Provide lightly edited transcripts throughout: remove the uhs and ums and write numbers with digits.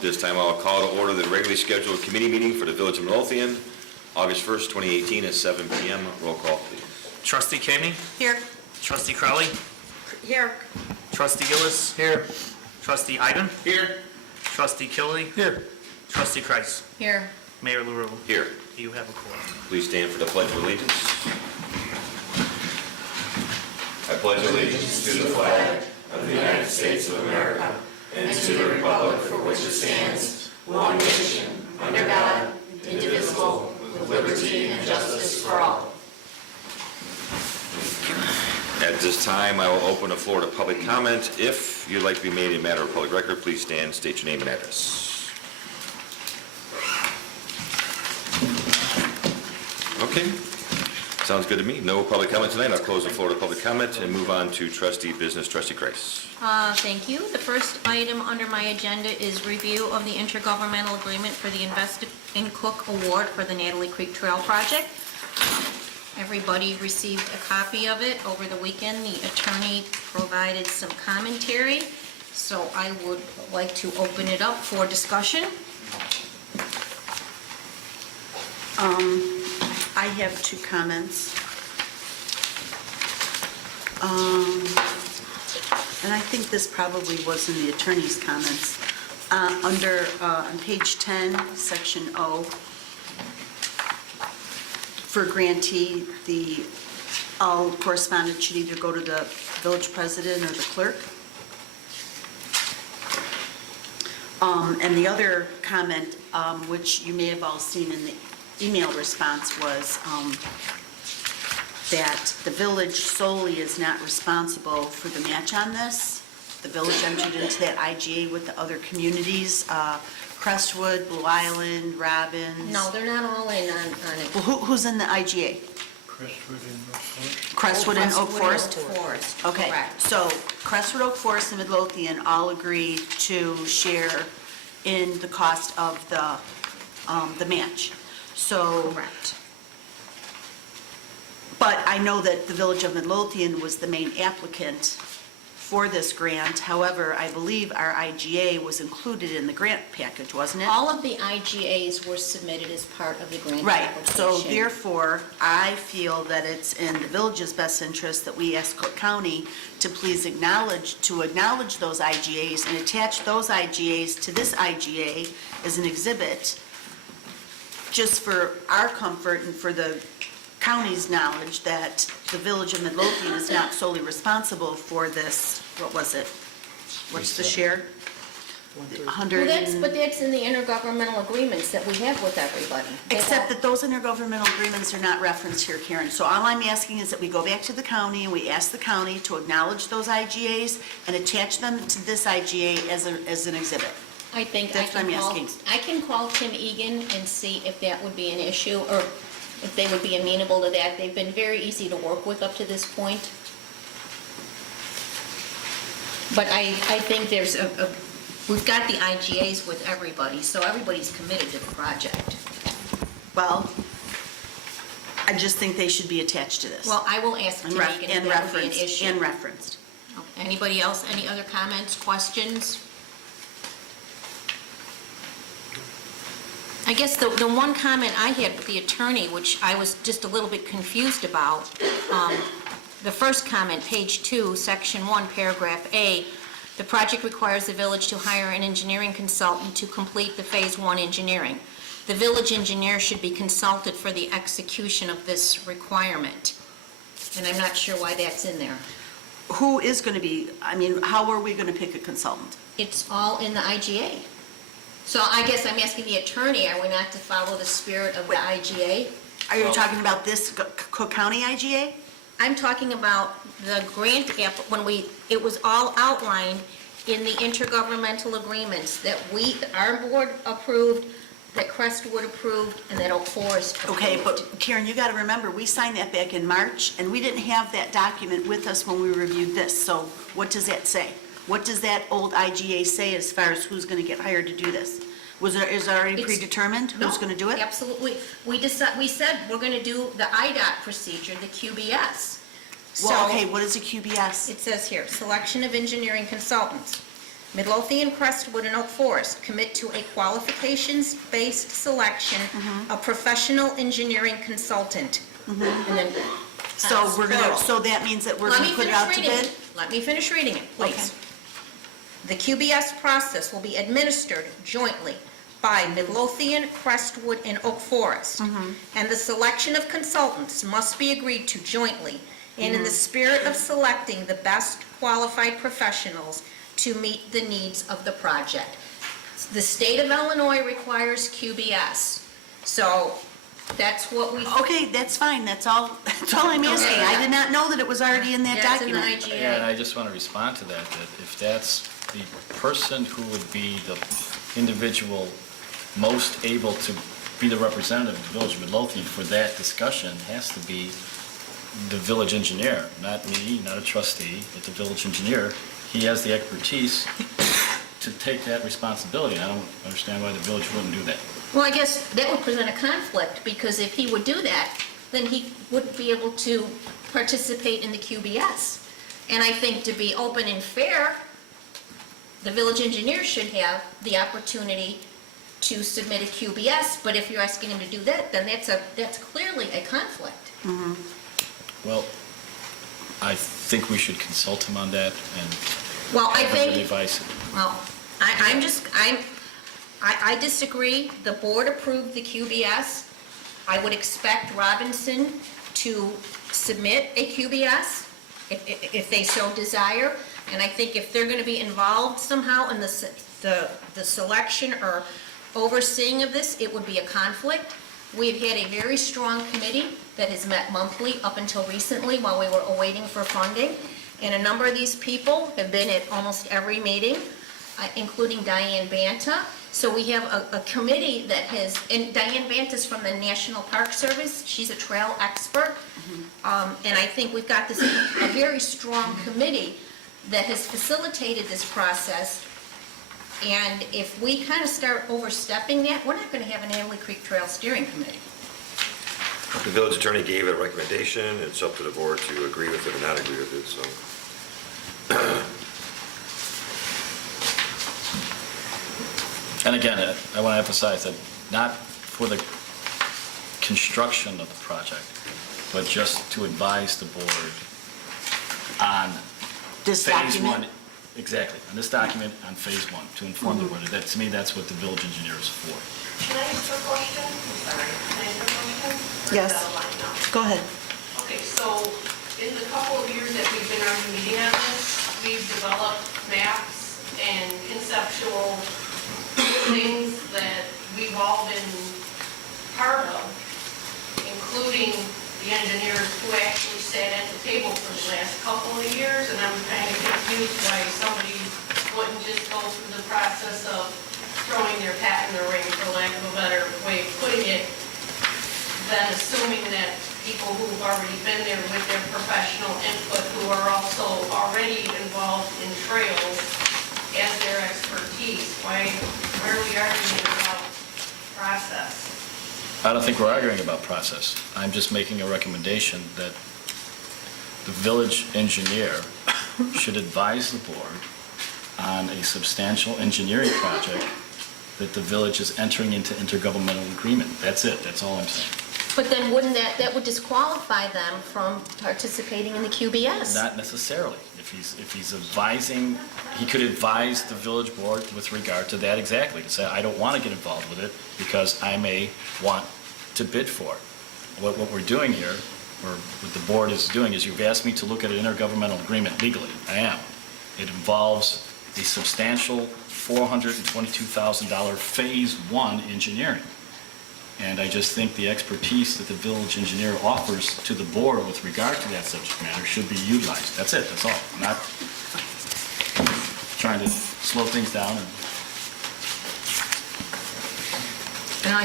At this time, I'll call to order the regularly scheduled committee meeting for the Village of Midlothian, August 1st, 2018 at 7 p.m. Roll call, please. Trustee Kami? Here. Trustee Crowley? Here. Trustee Gillis? Here. Trustee Iden? Here. Trustee Killey? Here. Trustee Kreis? Here. Mayor LaRue? Here. You have a quorum. Please stand for the Pledge of Allegiance. I pledge allegiance to the flag of the United States of America and to the republic for which it stands, one nation, under God, indivisible, with liberty and justice for all. At this time, I will open the floor to public comment. If you'd like to be made a matter of public record, please stand, state your name and address. Okay, sounds good to me. No public comment tonight. I'll close the floor to public comment and move on to trustee business. Trustee Kreis. Thank you. The first item under my agenda is review of the intergovernmental agreement for the Invest in Cook Award for the Natalie Creek Trail Project. Everybody received a copy of it over the weekend. The attorney provided some commentary, so I would like to open it up for discussion. I have two comments. And I think this probably was in the attorney's comments. On page 10, section O, for grantee, all correspondence should either go to the village president or the clerk. And the other comment, which you may have all seen in the email response, was that the village solely is not responsible for the match on this. The village entered into that IGA with the other communities, Crestwood, Blue Island, Robbins. No, they're not all in on it. Well, who's in the IGA? Crestwood and Oak Forest? Forest. Okay, Correct. so Crestwood, Oak Forest, and Midlothian all agreed to share in the cost of the match. So, Correct. but I know that the Village of Midlothian was the main applicant for this grant. However, I believe our IGA was included in the grant package, wasn't it? All of the IGAs were submitted as part of the grant Right, application. so therefore, I feel that it's in the village's best interest that we ask Cook County to please acknowledge those IGAs and attach those IGAs to this IGA as an exhibit, just for our comfort and for the county's knowledge that the Village of Midlothian is not solely responsible for this, what was it? What's the share? 100 Well, but that's in the intergovernmental agreements that we have with everybody. Except that those intergovernmental agreements are not referenced here, Karen. So all I'm asking is that we go back to the county and we ask the county to acknowledge those IGAs and attach them to this IGA as an exhibit. I think That's what I'm asking. I can call Tim Egan and see if that would be an issue, or if they would be amenable to that. They've been very easy to work with up to this point. But I think there's we've got the IGAs with everybody, so everybody's committed to the project. Well, I just think they should be attached to this. Well, I will ask Tim Egan if that would be an issue. And referenced. Okay. Anybody else, any other comments, questions? I guess the one comment I had with the attorney, which I was just a little bit confused about, the first comment, page 2, section 1, paragraph A, the project requires the village to hire an engineering consultant to complete the phase 1 engineering. The village engineer should be consulted for the execution of this requirement. And I'm not sure why that's in there. Who is going to be, I mean, how are we going to pick a consultant? It's all in the IGA. So I guess I'm asking the attorney, are we not to follow the spirit of the IGA? Are you talking about this Cook County IGA? I'm talking about the grant app, it was all outlined in the intergovernmental agreements that our board approved, that Crestwood approved, and that Oak Forest approved. Okay, but Karen, you got to remember, we signed that back in March, and we didn't have that document with us when we reviewed this. So what does that say? What does that old IGA say as far as who's going to get hired to do this? Is it already predetermined who's going to do it? Absolutely. We said we're going to do the IDOT procedure, the QBS. Well, So okay, what is a QBS? it says here, selection of engineering consultants. Midlothian, Crestwood, and Oak Forest commit to a qualifications-based selection of professional engineering consultant. And then, So we're gonna, plural. so that means that we're Let gonna me put it finish out to reading bid? it. Let me finish reading it, please. Okay. The QBS process will be administered jointly by Midlothian, Crestwood, and Oak Forest. And the selection of consultants must be agreed to jointly and in the spirit of selecting the best qualified professionals to meet the needs of the project. The state of Illinois requires QBS, so that's what we... Okay, that's fine, that's all I'm asking. I did not know that it was already in that That's in the document. Yeah, and IGA. I just want to respond to that, that if that's the person who would be the individual most able to be the representative of the Village of Midlothian for that discussion has to be the village engineer, not me, not a trustee, but the village engineer. He has the expertise to take that responsibility. I don't understand why the village wouldn't do that. Well, I guess that would present a conflict, because if he would do that, then he wouldn't be able to participate in the QBS. And I think to be open and fair, the village engineer should have the opportunity to submit a QBS, but if you're asking him to do that, then that's clearly a conflict. Well, I think we should consult him on that and Well, I have good think, advice. well, I disagree. The board approved the QBS. I would expect Robinson to submit a QBS if they so desire. And I think if they're going to be involved somehow in the selection or overseeing of this, it would be a conflict. We've had a very strong committee that has met monthly up until recently while we were awaiting for funding. And a number of these people have been at almost every meeting, including Diane Banta. So we have a committee that has, and Diane Banta's from the National Park Service. She's a trail expert. And I think we've got this, a very strong committee that has facilitated this process. And if we kind of start overstepping that, we're not going to have an Annley Creek Trail Steering Committee. The village attorney gave a recommendation. It's up to the board to agree with it or not agree with it, so. And again, I want to emphasize that not for the construction of the project, but just to advise the board on This phase document? one. Exactly, on this document on phase one, to inform the board. That, to me, that's what the village engineer is for. Can I ask a question? I'm sorry. Can I ask a question? Or Yes. is that a line now? Go ahead. Okay, so in the couple of years that we've been already meeting on this, we've developed maps and conceptual things that we've all been part of, including the engineers who actually sat at the table for the last couple of years, and I'm kind of confused why somebody wouldn't just go through the process of throwing their hat in the ring, for lack of a better way of putting it, than assuming that people who've already been there with their professional input, who are also already involved in trails as their expertise. Why are we arguing about process? I don't think we're arguing about process. I'm just making a recommendation that the village engineer should advise the board on a substantial engineering project that the village is entering into intergovernmental agreement. That's it, that's all I'm saying. But then wouldn't that would disqualify them from participating in the QBS? Not necessarily. If he's advising, he could advise the village board with regard to that exactly, to say, I don't want to get involved with it because I may want to bid for it. What we're doing here, or what the board is doing, is you've asked me to look at an intergovernmental agreement legally. I am. It involves a substantial $422,000 phase one engineering. And I just think the expertise that the village engineer offers to the board with regard to that subject matter should be utilized. That's it, that's all. I'm not trying to slow things down.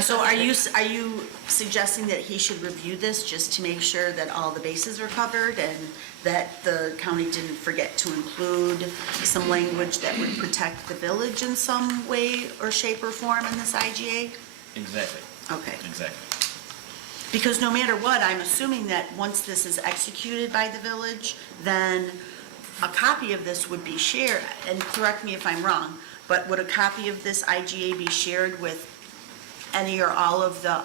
So are you suggesting that he should review this just to make sure that all the bases are covered and that the county didn't forget to include some language that would protect the village in some way or shape or form in this IGA? Exactly, Okay. exactly. Because no matter what, I'm assuming that once this is executed by the village, then a copy of this would be shared, and correct me if I'm wrong, but would a copy of this IGA be shared with any or all of the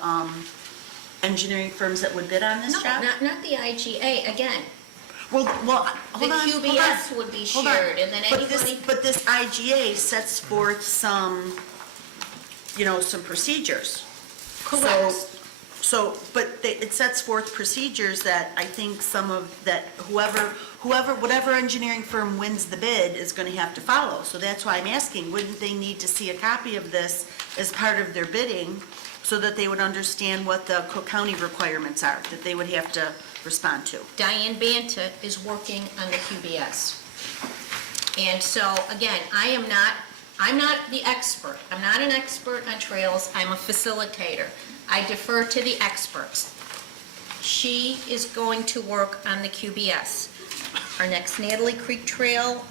engineering firms that would bid on this No, job? not the IGA, again. Well, The hold on, hold on. QBS would be Hold on. shared, and then But this- anybody, But this IGA sets forth some, some procedures. correct. It sets forth procedures that I think whatever engineering firm wins the bid is gonna have to follow. So that's why I'm asking, wouldn't they need to see a copy of this as part of their bidding so that they would understand what the Cook County requirements are that they would have to respond to? Diane Banta is working on the QBS. And so, again, I'm not the expert. I'm not an expert on trails. I'm a facilitator. I defer to the experts. She is going to work on the QBS. Our next Natalie Creek Trail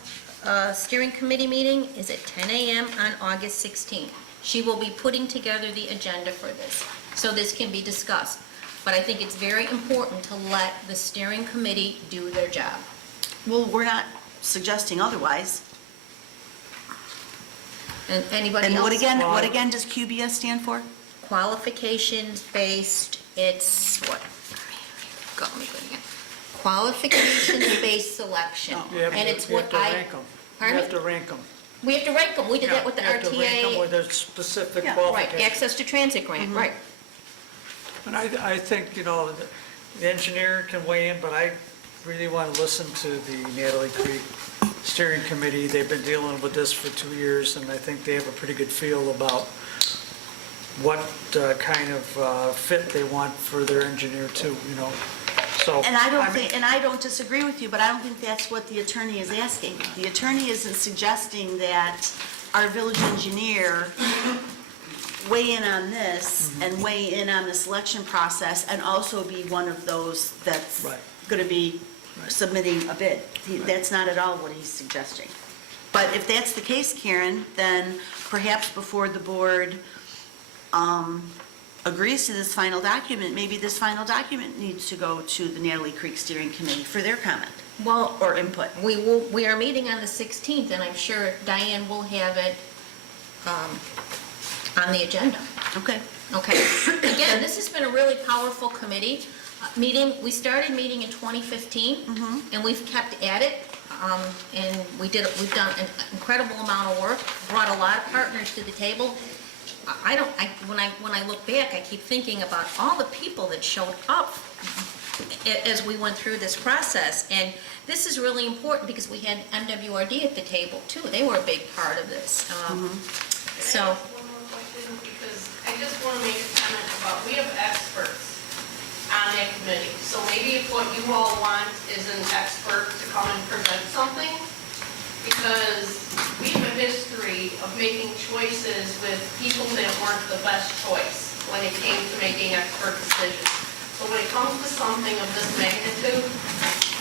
Steering Committee meeting is at 10 a.m. on August 16th. She will be putting together the agenda for this, so this can be discussed. But I think it's very important to let the steering committee do their job. Well, we're not suggesting otherwise. And anybody And else? what again does QBS stand for? Qualifications-based, it's what? Let me go again. Qualifications-based selection. And it's what I. Pardon You me? have to rank them. We have to rank them. We did that with the You have to rank them RTA. with their specific Yeah, Right, qualifications. access to transit grant, right. And I think, the engineer can weigh in, but I really want to listen to the Natalie Creek Steering Committee. They've been dealing with this for 2 years, and I think they have a pretty good feel about what kind of fit they want for their engineer too, So. And I mean, and I don't disagree with you, but I don't think that's what the attorney is asking. The attorney isn't suggesting that our village engineer weigh in on this and weigh in on the selection process and also be one of those that's Right. gonna be Right. submitting a bid. That's not at all what he's suggesting. But if that's the case, Karen, then perhaps before the board agrees to this final document, maybe this final document needs to go to the Natalie Creek Steering Committee for their comment Well, or input. we are meeting on the 16th, and I'm sure Diane will have it on the agenda. Okay. Okay. Again, this has been a really powerful committee. We started meeting in 2015, and we've kept at it. And we've done an incredible amount of work, brought a lot of partners to the table. When I look back, I keep thinking about all the people that showed up as we went through this process. And this is really important because we had MWRD at the table too. They were a big part of this. So. One more question, because I just want to make a comment about, we have experts on that committee. So maybe if what you all want is an expert to come and present something, because we have a history of making choices with people that weren't the best choice when it came to making expert decisions. So when it comes to something of this magnitude,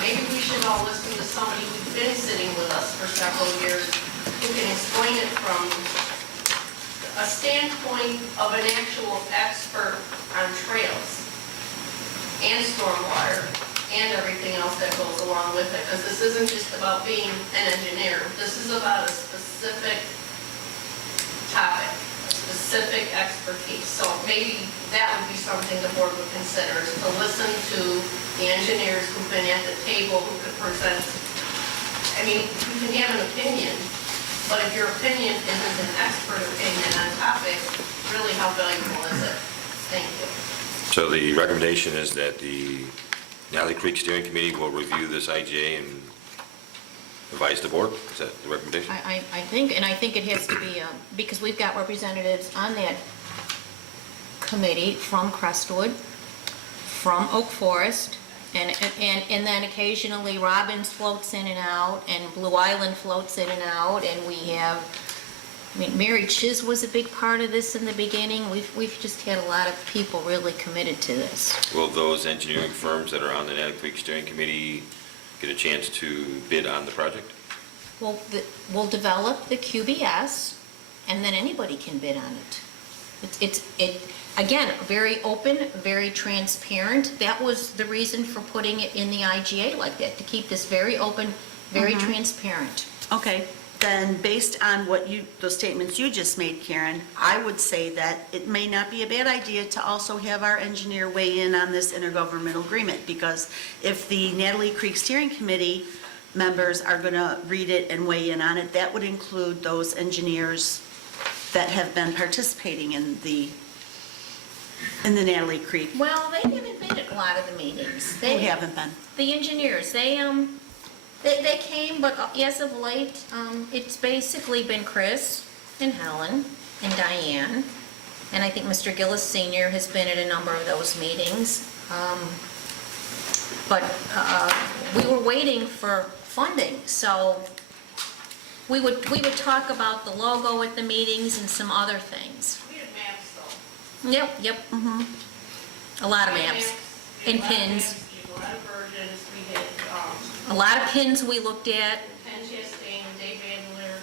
maybe we should all listen to somebody who's been sitting with us for several years, who can explain it from a standpoint of an actual expert on trails and stormwater and everything else that goes along with it, because this isn't just about being an engineer. This is about a specific topic, a specific expertise. So maybe that would be something the board would consider, is to listen to the engineers who've been at the table, who could present. I mean, you can have an opinion, but if your opinion isn't an expert opinion on topic, really how valuable is it? Thank you. So the recommendation is that the Natalie Creek Steering Committee will review this IGA and advise the board? Is that the recommendation? I think it has to be, because we've got representatives on that committee from Crestwood, from Oak Forest, and then occasionally Robbins floats in and out, and Blue Island floats in and out, and we have, Mary Chiz was a big part of this in the beginning. We've just had a lot of people really committed to this. Will those engineering firms that are on the Natalie Creek Steering Committee get a chance to bid on the project? We'll develop the QBS, and then anybody can bid on it. It's again, very open, very transparent. That was the reason for putting it in the IGA like that, to keep this very open very transparent. Okay, then based on those statements you just made, Karen, I would say that it may not be a bad idea to also have our engineer weigh in on this intergovernmental agreement, because if the Natalie Creek Steering Committee members are going to read it and weigh in on it, that would include those engineers that have been participating in the Natalie Creek. Well, they haven't been at a lot of the meetings. Who haven't been? The engineers, they came, but as of late, it's basically been Chris and Helen and Diane, and I think Mr. Gillis Senior has been at a number of those meetings. But we were waiting for funding, so we would talk about the logo at the meetings and some other things. We had maps though. Yep. A lot of maps and pins. A lot of versions, we had, A lot of pins we looked at. Ken Chastain, Dave Adler,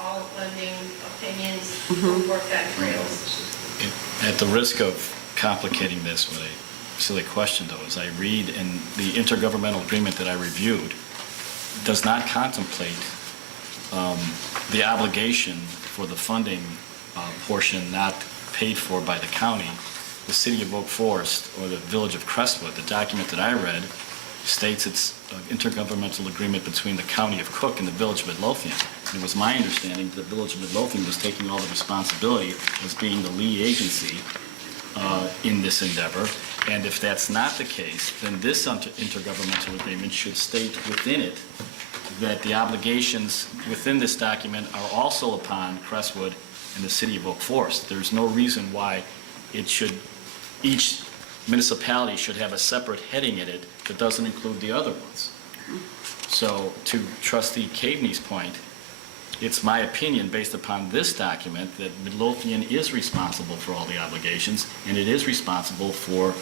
all lending opinions, who worked on trails. At the risk of complicating this with a silly question, though, as I read, and the intergovernmental agreement that I reviewed does not contemplate the obligation for the funding portion not paid for by the county, the city of Oak Forest, or the village of Crestwood. The document that I read states it's an intergovernmental agreement between the county of Cook and the village of Midlothian. And it was my understanding that the village of Midlothian was taking all the responsibility as being the lead agency in this endeavor. And if that's not the case, then this intergovernmental agreement should state within it that the obligations within this document are also upon Crestwood and the city of Oak Forest. There's no reason why each municipality should have a separate heading in it that doesn't include the other ones. So to Trustee Caveney's point, it's my opinion, based upon this document, that Midlothian is responsible for all the obligations, and it is responsible for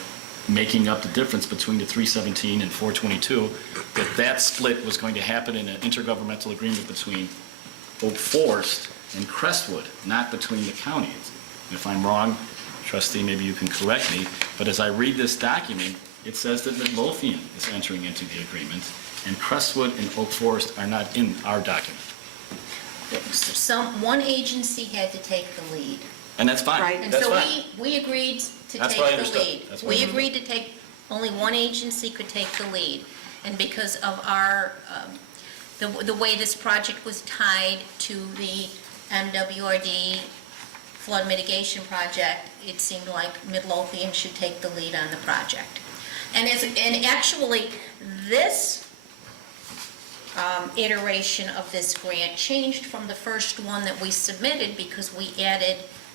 making up the difference between the 317 and 422, that split was going to happen in an intergovernmental agreement between Oak Forest and Crestwood, not between the counties. And if I'm wrong, Trustee, maybe you can correct me, but as I read this document, it says that Midlothian is entering into the agreement, and Crestwood and Oak Forest are not in our document. One agency had to take the lead. And that's fine. Right. And That's so fine. we agreed to That's take what I the understood. lead. That's what I We understood. agreed to take, only one agency could take the lead. And because of our, the way this project was tied to the MWRD flood mitigation project, it seemed like Midlothian should take the lead on the project. And actually, this iteration of this grant changed from the first one that we submitted, because we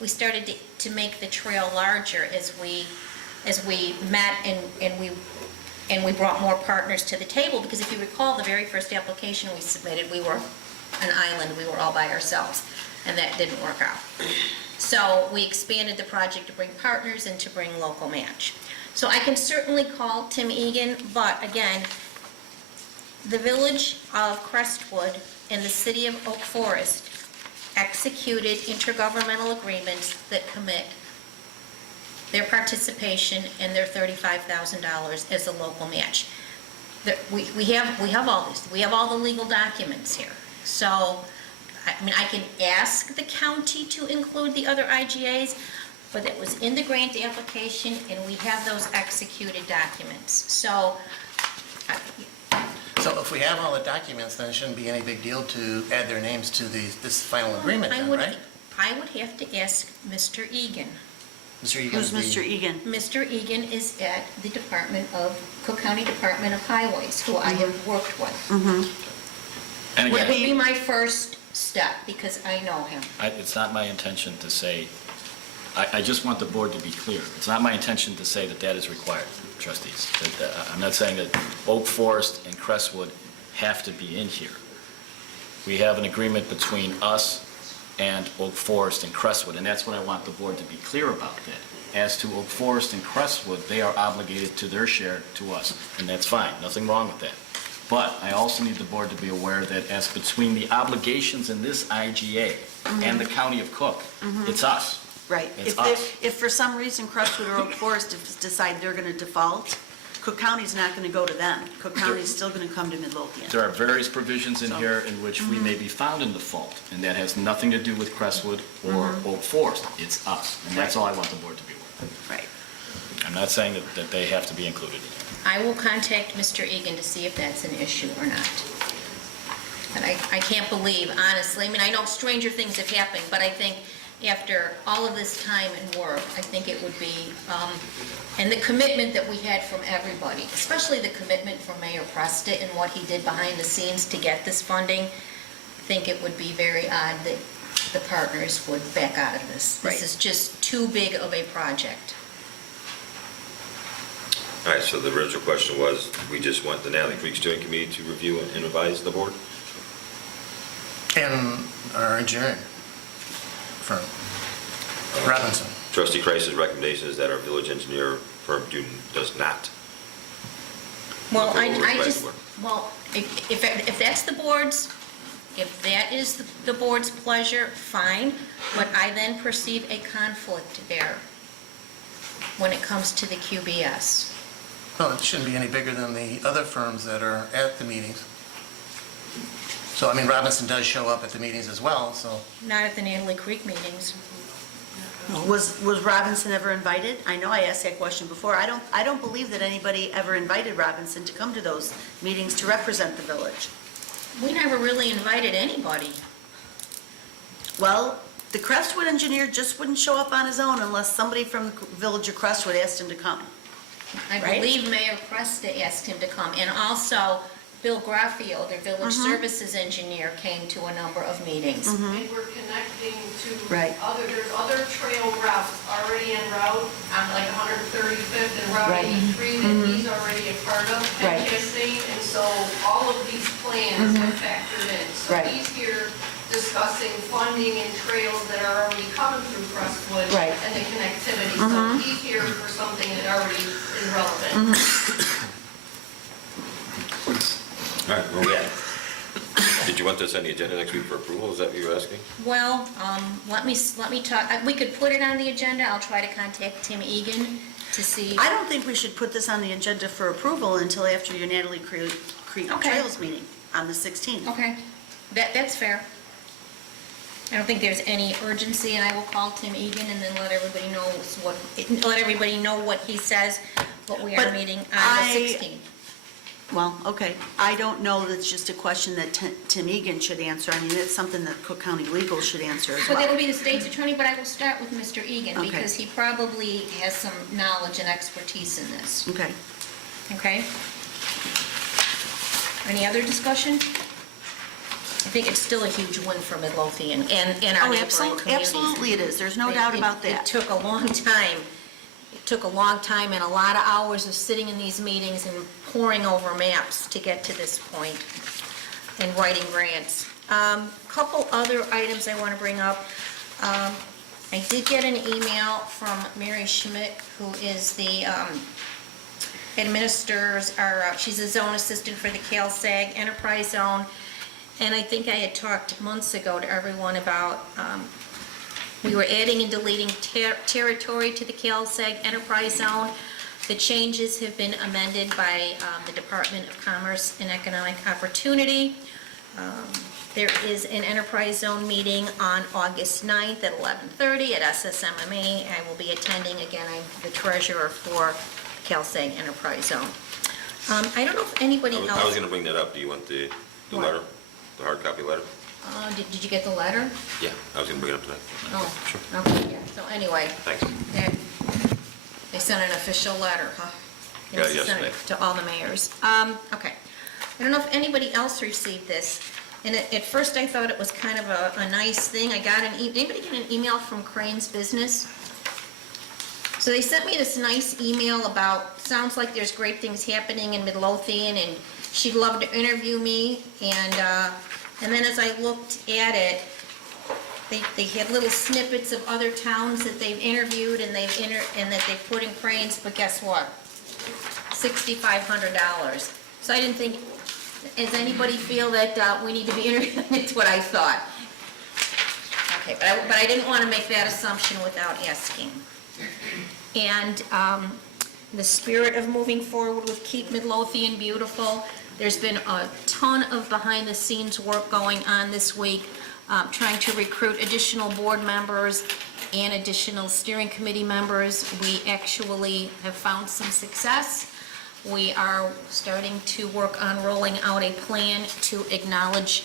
started to make the trail larger as we met and we brought more partners to the table, because if you recall, the very first application we submitted, we were an island, we were all by ourselves, and that didn't work out. So we expanded the project to bring partners and to bring local match. So I can certainly call Tim Egan, but again, the village of Crestwood and the city of Oak Forest executed intergovernmental agreements that commit their participation and their $35,000 as a local match. We have all this. We have all the legal documents here. So, I mean, I can ask the county to include the other IGAs, but it was in the grant application, and we have those executed documents. So, So if we have all the documents, then it shouldn't be any big deal to add their names to this final agreement then, right? I would have to ask Mr. Egan. Mr. Egan. Who's Mr. Egan? Mr. Egan is at the Cook County Department of Highways, who I have worked with. And That would again, be my first step, because I know him. it's not my intention to say, I just want the board to be clear. It's not my intention to say that is required, trustees. I'm not saying that Oak Forest and Crestwood have to be in here. We have an agreement between us and Oak Forest and Crestwood, and that's what I want the board to be clear about, that as to Oak Forest and Crestwood, they are obligated to their share to us, and that's fine, nothing wrong with that. But I also need the board to be aware that as between the obligations in this IGA and the county of Cook, it's us. Right. It's If us. if for some reason Crestwood or Oak Forest decide they're going to default, Cook County's not going to go to them. Cook County's still going to come to Midlothian. There are various provisions in So- here in which we may be found in default, and that has nothing to do with Crestwood or Oak Forest. It's us, and that's all I want the board to be aware of. Right. I'm not saying that they have to be included in here. I will contact Mr. Egan to see if that's an issue or not. But I can't believe, honestly, I mean, I know stranger things have happened, but I think after all of this time and work, I think it would be, and the commitment that we had from everybody, especially the commitment from Mayor Presta and what he did behind the scenes to get this funding, I think it would be very odd that the partners would back out of this. Right. This is just too big of a project. All right, so the original question was, we just want the Natalie Creek Steering Committee to review and advise the board? And our engineering firm, Robinson. Trustee Kreis's recommendation is that our village engineer firm does not. Well, Okay, we'll I advise just, the board. well, if that's the board's, if that is the board's pleasure, fine, but I then perceive a conflict there when it comes to the QBS. Well, it shouldn't be any bigger than the other firms that are at the meetings. So, I mean, Robinson does show up at the meetings as well, so. Not at the Natalie Creek meetings. Was Robinson ever invited? I know I asked that question before. I don't believe that anybody ever invited Robinson to come to those meetings to represent the village. We never really invited anybody. Well, the Crestwood engineer just wouldn't show up on his own unless somebody from the village of Crestwood asked him to come. I Right. believe Mayor Presta asked him to come, and also Bill Graffio, their village services engineer, came to a number of meetings. And we're connecting to Right. there's other trail routes already en route on like 135th and Route Right. 83 that he's already a part of, Right. NKSA, and so all of these plans are factored in. So Right. he's here discussing funding and trails that are already coming through Crestwood Right. and the connectivity. So he's here for something that already is relevant. All right, where we at? Did you want this on the agenda next week for approval? Is that what you're asking? Well, let me talk, we could put it on the agenda. I'll try to contact Tim Egan to see. I don't think we should put this on the agenda for approval until after your Natalie Creek Okay. Trails meeting on the 16th. Okay, that's fair. I don't think there's any urgency, and I will call Tim Egan and then let everybody know what he says, but we are But meeting on I- the 16th. Well, okay. I don't know that's just a question that Tim Egan should answer. I mean, it's something that Cook County Legal should answer as Well, that'll well. be the state's attorney, but I will start with Mr. Egan, Okay. because he probably has some knowledge and expertise in this, Okay. okay? Any other discussion? I think it's still a huge win for Midlothian and our Oh, neighboring communities. absolutely it is. There's no doubt about It that. took a long time. It took a long time and a lot of hours of sitting in these meetings and poring over maps to get to this point and writing grants. Couple other items I want to bring up. I did get an email from Mary Schmidt, who is the she's a zone assistant for the CalSag Enterprise Zone. And I think I had talked months ago to everyone about, we were adding and deleting territory to the CalSag Enterprise Zone. The changes have been amended by the Department of Commerce and Economic Opportunity. There is an Enterprise Zone meeting on August 9th at 11:30 at SSMME. I will be attending. Again, I'm the treasurer for CalSag Enterprise Zone. I don't know if anybody else... I was going to bring that up. Do you want the What? letter, the hard copy letter? Did you get the letter? Yeah, I was going to bring it up tonight. Oh, Sure. okay, yeah. So anyway, Thanks. they sent an official letter, huh? They Yeah, must have sent it yesterday. to all the mayors. Okay. I don't know if anybody else received this, and at first I thought it was kind of a nice thing. I got anybody get an email from Crane's Business? So they sent me this nice email about, sounds like there's great things happening in Midlothian, and she'd love to interview me, and then as I looked at it, they had little snippets of other towns that they've interviewed and that they've put in Cranes, but guess what? $6,500. So I didn't think, does anybody feel that we need to be interviewing? That's what I thought. Okay, but I didn't want to make that assumption without asking. And in the spirit of moving forward with Keep Midlothian Beautiful. There's been a ton of behind-the-scenes work going on this week, trying to recruit additional board members and additional steering committee members. We actually have found some success. We are starting to work on rolling out a plan to acknowledge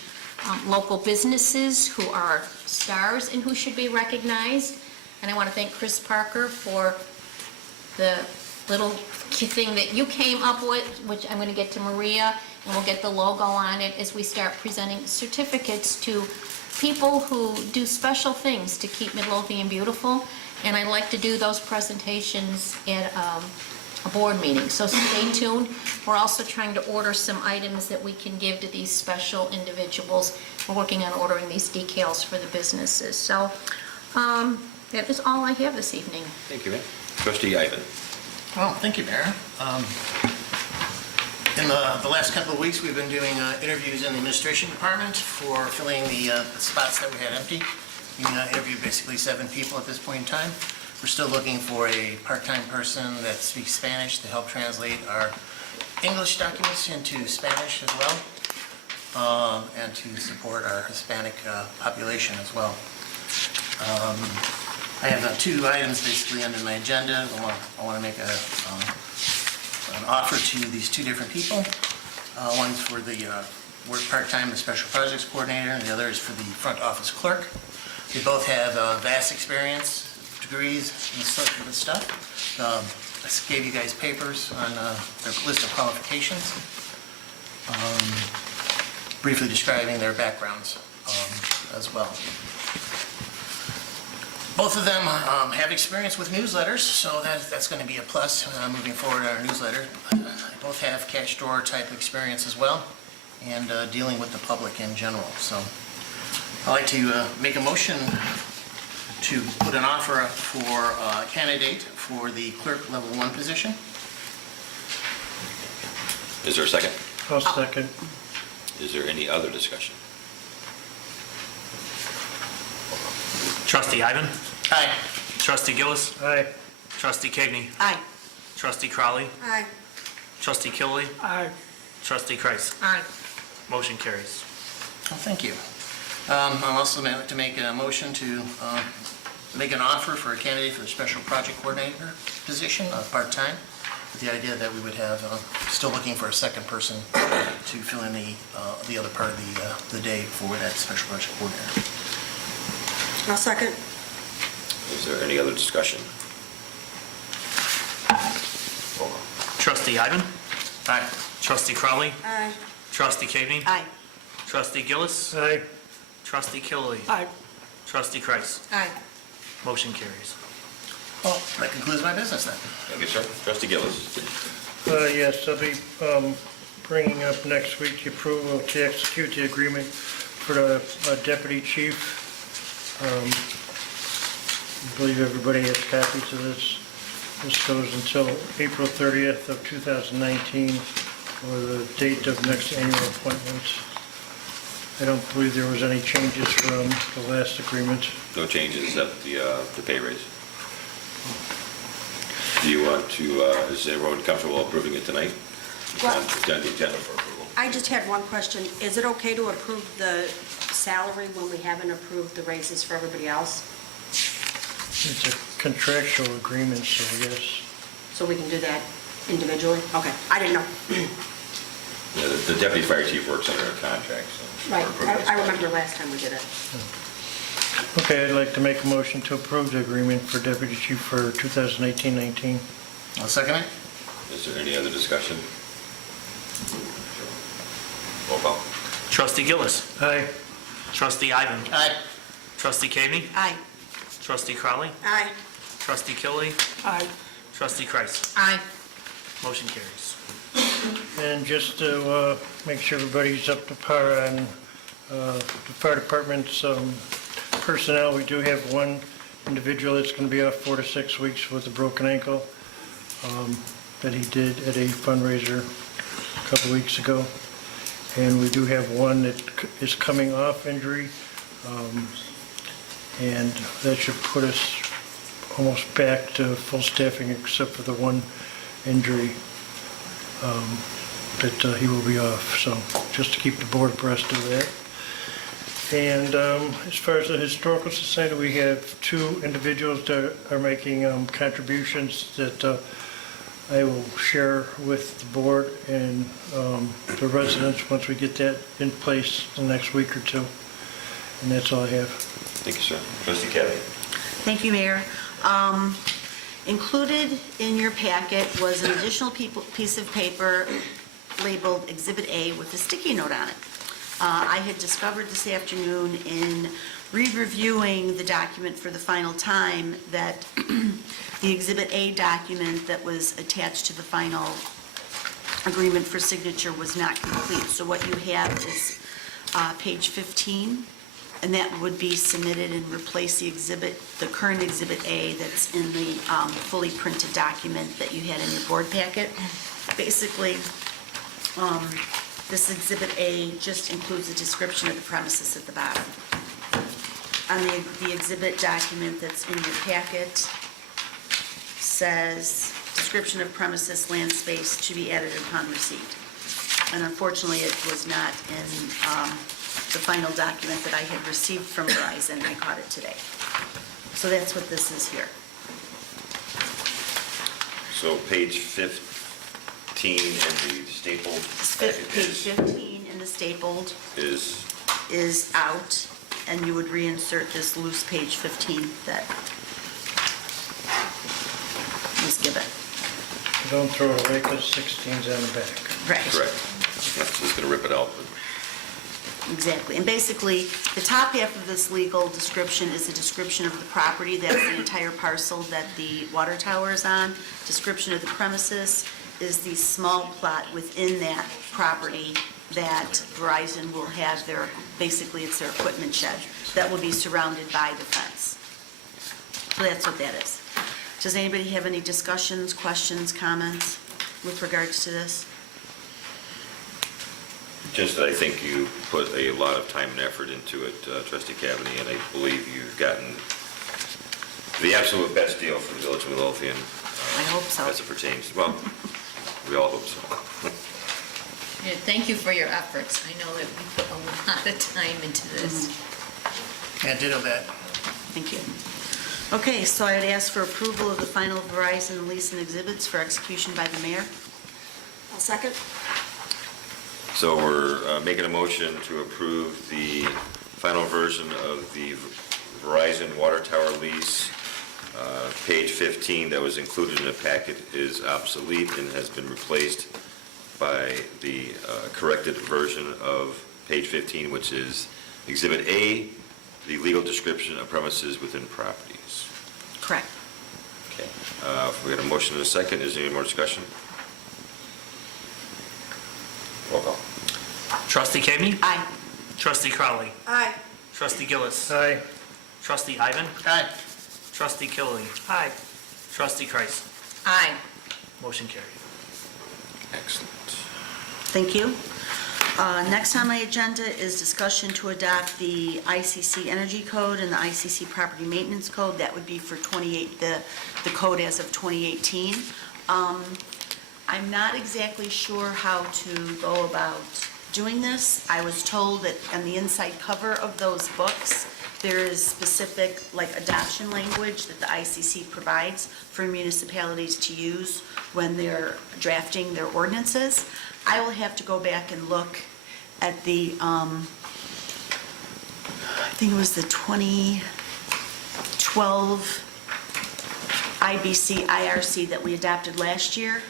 local businesses who are stars and who should be recognized. And I want to thank Chris Parker for the little thing that you came up with, which I'm going to get to Maria, and we'll get the logo on it as we start presenting certificates to people who do special things to keep Midlothian beautiful. And I like to do those presentations at a board meeting, so stay tuned. We're also trying to order some items that we can give to these special individuals. We're working on ordering these decals for the businesses. So that is all I have this evening. Thank you, ma'am. Trustee Ivan. Well, thank you, Mayor. In the last couple of weeks, we've been doing interviews in the administration department for filling the spots that we had empty. We interviewed basically 7 people at this point in time. We're still looking for a part-time person that speaks Spanish to help translate our English documents into Spanish as well, and to support our Hispanic population as well. I have 2 items basically under my agenda. I want to make an offer to these 2 different people. One's for the work part-time, the special projects coordinator, and the other is for the front office clerk. They both have vast experience, degrees, and such good stuff. I gave you guys papers on their list of qualifications, briefly describing their backgrounds as well. Both of them have experience with newsletters, so that's going to be a plus moving forward in our newsletter. They both have cash drawer type experience as well, and dealing with the public in general. So I'd like to make a motion to put an offer up for a candidate for the clerk level 1 position. Is there a second? I'll second. Is there any other discussion? Trustee Ivan. Aye. Trustee Gillis. Aye. Trustee Cagney. Aye. Trustee Crowley. Aye. Trustee Killy. Aye. Trustee Kreis. Aye. Motion carries. Well, thank you. I'll also like to make a motion to make an offer for a candidate for the special project coordinator position, part-time, with the idea that we would have, still looking for a second person to fill in the other part of the day for that special project coordinator. I'll second. Is there any other discussion? Roll call. Trustee Ivan. Aye. Trustee Crowley. Aye. Trustee Cagney. Aye. Trustee Gillis. Aye. Trustee Killy. Aye. Trustee Kreis. Aye. Motion carries. Well, that concludes my business then. Thank you, sir. Trustee Gillis. Yes, I'll be bringing up next week the approval to execute the agreement for the deputy chief. I believe everybody has copies of this. This goes until April 30th of 2019, or the date of next annual appointment. I don't believe there was any changes from the last agreement. No changes except the pay raise. Do you want to, is everyone comfortable approving it tonight? Well- It's on the agenda for approval. I just had one question. Is it okay to approve the salary when we haven't approved the raises for everybody else? It's a contractual agreement, so yes. So we can do that individually? Okay, I didn't know. Yeah, the deputy fire chief works under a contract, so. Right, I remember last time we did it. Okay, I'd like to make a motion to approve the agreement for deputy chief for 2018-19. I'll second it. Is there any other discussion? Roll call. Trustee Gillis. Aye. Trustee Ivan. Aye. Trustee Cagney. Aye. Trustee Crowley. Aye. Trustee Killy. Aye. Trustee Kreis. Aye. Motion carries. And just to make sure everybody's up to par on the fire department's personnel, we do have one individual that's going to be off 4 to 6 weeks with a broken ankle that he did at a fundraiser a couple weeks ago. And we do have one that is coming off injury, and that should put us almost back to full staffing except for the one injury, that he will be off. So just to keep the board abreast of that. And as far as the Historical Society, we have 2 individuals that are making contributions that I will share with the board and the residents once we get that in place the next week or 2. And that's all I have. Thank you, sir. Trustee Kelly. Thank you, Mayor. Included in your packet was an additional piece of paper labeled Exhibit A with a sticky note on it. I had discovered this afternoon in re-reviewing the document for the final time that the Exhibit A document that was attached to the final agreement for signature was not complete. So what you have is page 15, and that would be submitted and replace the current Exhibit A that's in the fully printed document that you had in your board packet. Basically, this Exhibit A just includes a description of the premises at the bottom. On the exhibit document that's in your packet says, description of premises, land space to be added upon receipt. And unfortunately, it was not in the final document that I had received from Verizon. I caught it today. So that's what this is here. So page 15 in the stapled packet Page 15 in the stapled is out, and you would reinsert this loose page 15 that was given. Don't throw it away because 16's on the back. Right. correct. Yeah, so it's going to rip it out. Exactly. And basically, the top half of this legal description is a description of the property. That's the entire parcel that the water tower is on. Description of the premises is the small plot within that property that Verizon will have their, basically it's their equipment shed, that will be surrounded by the fence. So that's what that is. Does anybody have any discussions, questions, comments with regards to this? Just, I think you put a lot of time and effort into it, Trustee Cavany, and I believe you've gotten the absolute best deal for the Village of Midlothian. I hope so. As it pertains, well, we all hope so. Yeah, thank you for your efforts. I know that we put a lot of time into this. Yeah, ditto that. Thank you. Okay, so I'd ask for approval of the final Verizon lease and exhibits for execution by the mayor. I'll second. So we're making a motion to approve the final version of the Verizon water tower lease. Page 15 that was included in the packet is obsolete and has been replaced by the corrected version of page 15, which is Exhibit A, the legal description of premises within properties. Correct. Okay. We got a motion and a second. Is there any more discussion? Roll call. Trustee Kami? Aye. Trustee Crowley? Aye. Trustee Gillis? Aye. Trustee Ivan? Aye. Trustee Killily? Aye. Trustee Kreis? Aye. Motion carried. Excellent. Thank you. Next on my agenda is discussion to adopt the ICC Energy Code and the ICC Property Maintenance Code. That would be for the code as of 2018. I'm not exactly sure how to go about doing this. I was told that on the inside cover of those books, there is specific adoption language that the ICC provides for municipalities to use when they're drafting their ordinances. I will have to go back and look at the, I think it was the 2012 IBC, IRC that we adopted last year.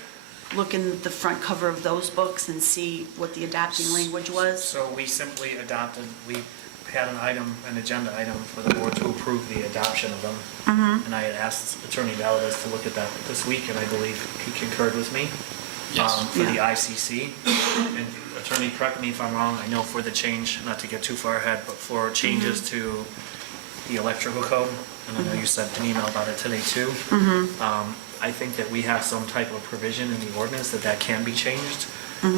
Look in the front cover of those books and see what the adopting language was. So we simply adopted, we had an agenda item for the board to approve the adoption of them. And I had asked Attorney Valdez to look at that this week, and I believe he concurred with me. Yes. For the ICC. And Attorney, correct me if I'm wrong, I know for the change, not to get too far ahead, but for changes to the electrical code, and I know you sent an email about it today too. I think that we have some type of provision in the ordinance that can be changed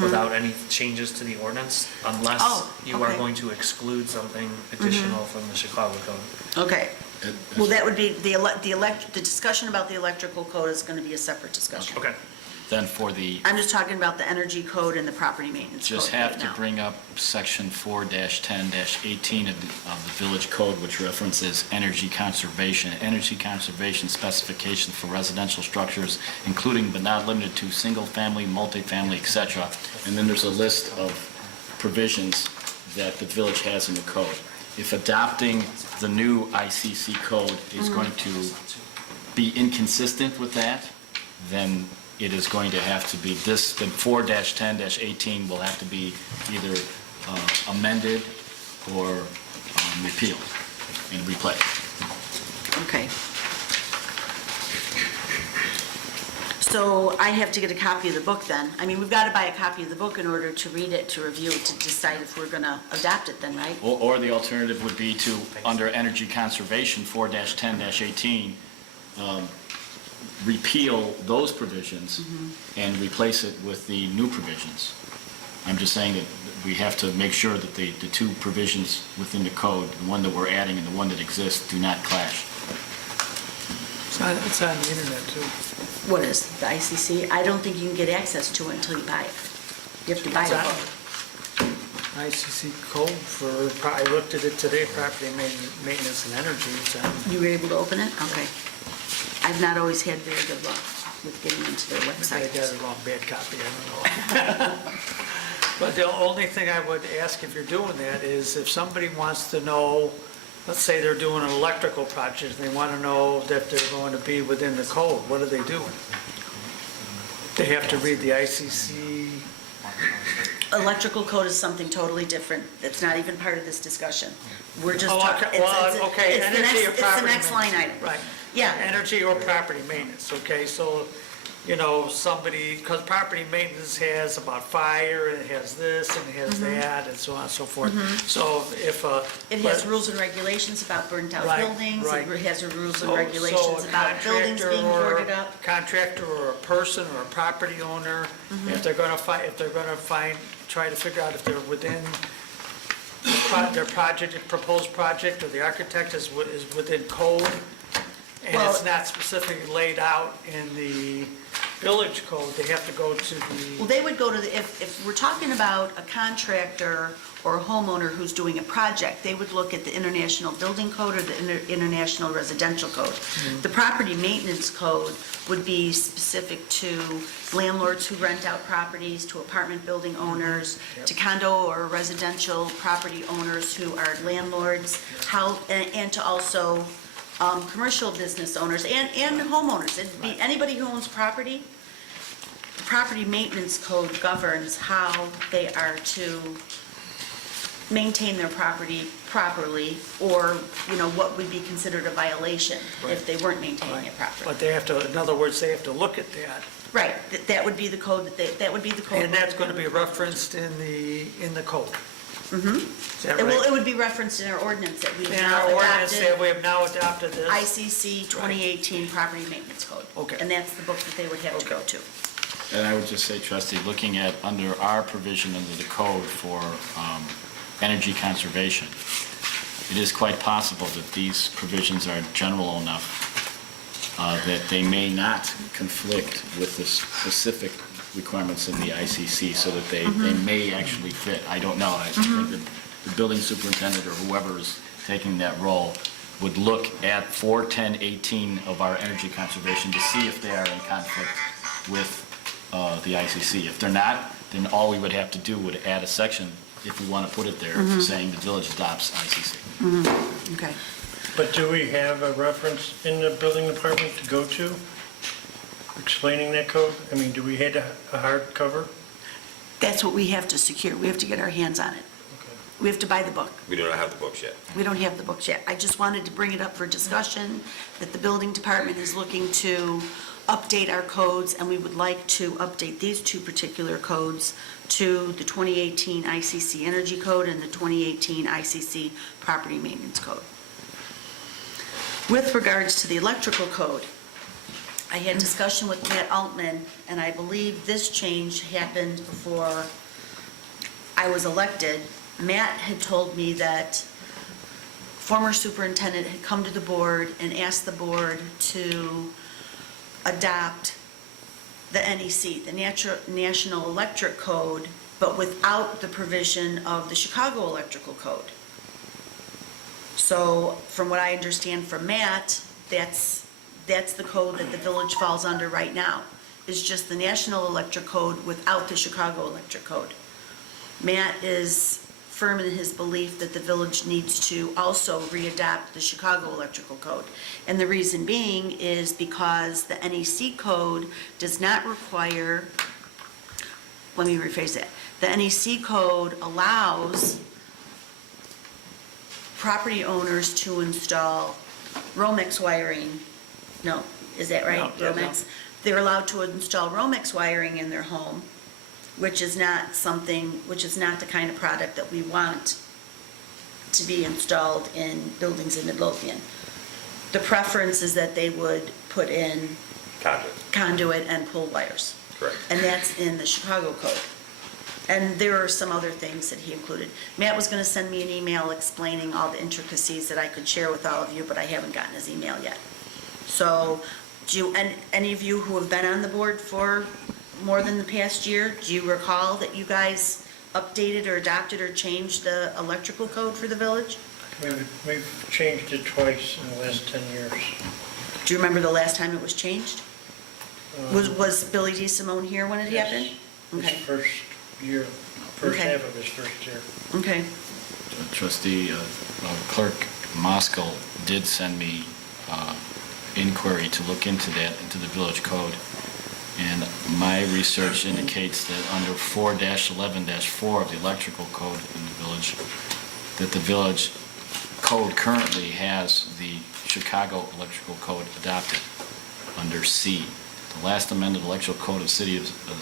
without any changes to the ordinance, unless you are okay. going to exclude something additional from the Chicago code. Okay. Well, that would be, the discussion about the electrical code is going to be a separate discussion. Okay. then for the, I'm just talking about the energy code and the property maintenance code just right have to now. bring up section 4-10-18 of the village code, which references energy conservation. Energy conservation specifications for residential structures, including but not limited to single-family, multifamily, et cetera. And then there's a list of provisions that the village has in the code. If adopting the new ICC code is going to be inconsistent with that, then it is going to have to be, this, then 4-10-18 will have to be either amended or repealed and replaced. Okay. So I have to get a copy of the book then? I mean, we've got to buy a copy of the book in order to read it, to review it, to decide if we're going to adopt it then, right? Or the alternative would be to, under energy conservation, 4-10-18, repeal those provisions and replace it with the new provisions. I'm just saying that we have to make sure that the two provisions within the code, the one that we're adding and the one that exists, do not clash. It's on the internet too. What is the ICC? I don't think you can get access to it until you buy it. You have to buy It's the on book. ICC code for, I looked at it today, property maintenance and energy. It's on. You were able to open it? Okay. I've not always had very good luck with getting into their Maybe I website. got a wrong bad copy, I don't know. But the only thing I would ask if you're doing that is if somebody wants to know, let's say they're doing an electrical project, and they want to know that they're going to be within the code, what are they doing? They have to read the ICC. Electrical code is something totally different. It's not even part of this discussion. We're just Oh, talking, okay. Well, okay, it's the energy or next, it's the property next line item. Right. Yeah. Energy or property maintenance, okay? So, you know, somebody, because property maintenance has about fire, and it has this, and it has that, and so on and so forth. So if It has rules and regulations about burnt out Right, buildings. right. It has rules and So- regulations so a about buildings contractor being or- boarded up. Contractor or a person or a property owner, if they're gonna try to figure out if they're within their project, proposed project, or the architect is within code, and Well- it's not specifically laid out in the village code, they have to go to Well, the, they would go to the, if we're talking about a contractor or a homeowner who's doing a project, they would look at the International Building Code or the International Residential Code. The property maintenance code would be specific to landlords who rent out properties, to apartment building owners, to condo or residential property owners who are landlords, and to also commercial business owners and homeowners. It'd be anybody who owns property. The property maintenance code governs how they are to maintain their property properly, or, you know, what would be considered a violation if they weren't maintaining it properly. but they have to, in other words, they have to look at that. Right, that would be the code that would be the code. And that's going to be referenced in the code. Is that Well, right? it would be referenced in our ordinance that we've In now our ordinance that adopted, we have now adopted this. ICC 2018 Property Maintenance Code. Okay. And that's the book that they would have to go to. And I would just say, trustee, looking at, under our provision under the code for energy conservation, it is quite possible that these provisions are general enough that they may not conflict with the specific requirements in the ICC, so that they may actually fit. I don't know. I think that the building superintendent or whoever is taking that role would look at 41018 of our energy conservation to see if they are in conflict with the ICC. If they're not, then all we would have to do would add a section, if we want to put it there, saying the village adopts ICC. Okay. But do we have a reference in the building department to go to explaining that code? I mean, do we have a hard cover? That's what we have to secure. We have to get our hands on it. We have to buy the book. We do not have the books yet. We don't have the books yet. I just wanted to bring it up for discussion, that the building department is looking to update our codes, and we would like to update these two particular codes to the 2018 ICC Energy Code and the 2018 ICC Property Maintenance Code. With regards to the electrical code, I had discussion with Matt Altman, and I believe this change happened before I was elected. Matt had told me that former superintendent had come to the board and asked the board to adopt the NEC, the National Electric Code, but without the provision of the Chicago Electrical Code. So from what I understand from Matt, that's the code that the village falls under right now. It's just the National Electric Code without the Chicago Electric Code. Matt is firm in his belief that the village needs to also readopt the Chicago Electrical Code. And the reason being is because the NEC code does not require, let me rephrase that. The NEC code allows property owners to install Romex wiring. No, is that right? No, yeah, Romex? They're allowed to install Romex wiring in their home, which is not the kind of product that we want to be installed in buildings in Midlothian. The preference is that they would put in conduit and pull wires. Correct. And that's in the Chicago code. And there are some other things that he included. Matt was going to send me an email explaining all the intricacies that I could share with all of you, but I haven't gotten his email yet. So, and any of you who have been on the board for more than the past year, do you recall that you guys updated or adopted or changed the electrical code for the village? We've changed it twice in the last 10 years. Do you remember the last time it was changed? Was Billy D. Simone here when it Yes. happened? His Okay, first year, first Okay. half of his first year. okay. Trustee Clerk Moskal did send me inquiry to look into that, into the village code. And my research indicates that under 4-11-4 of the electrical code in the village, that the village code currently has the Chicago Electrical Code adopted under C. The last amended electrical code of the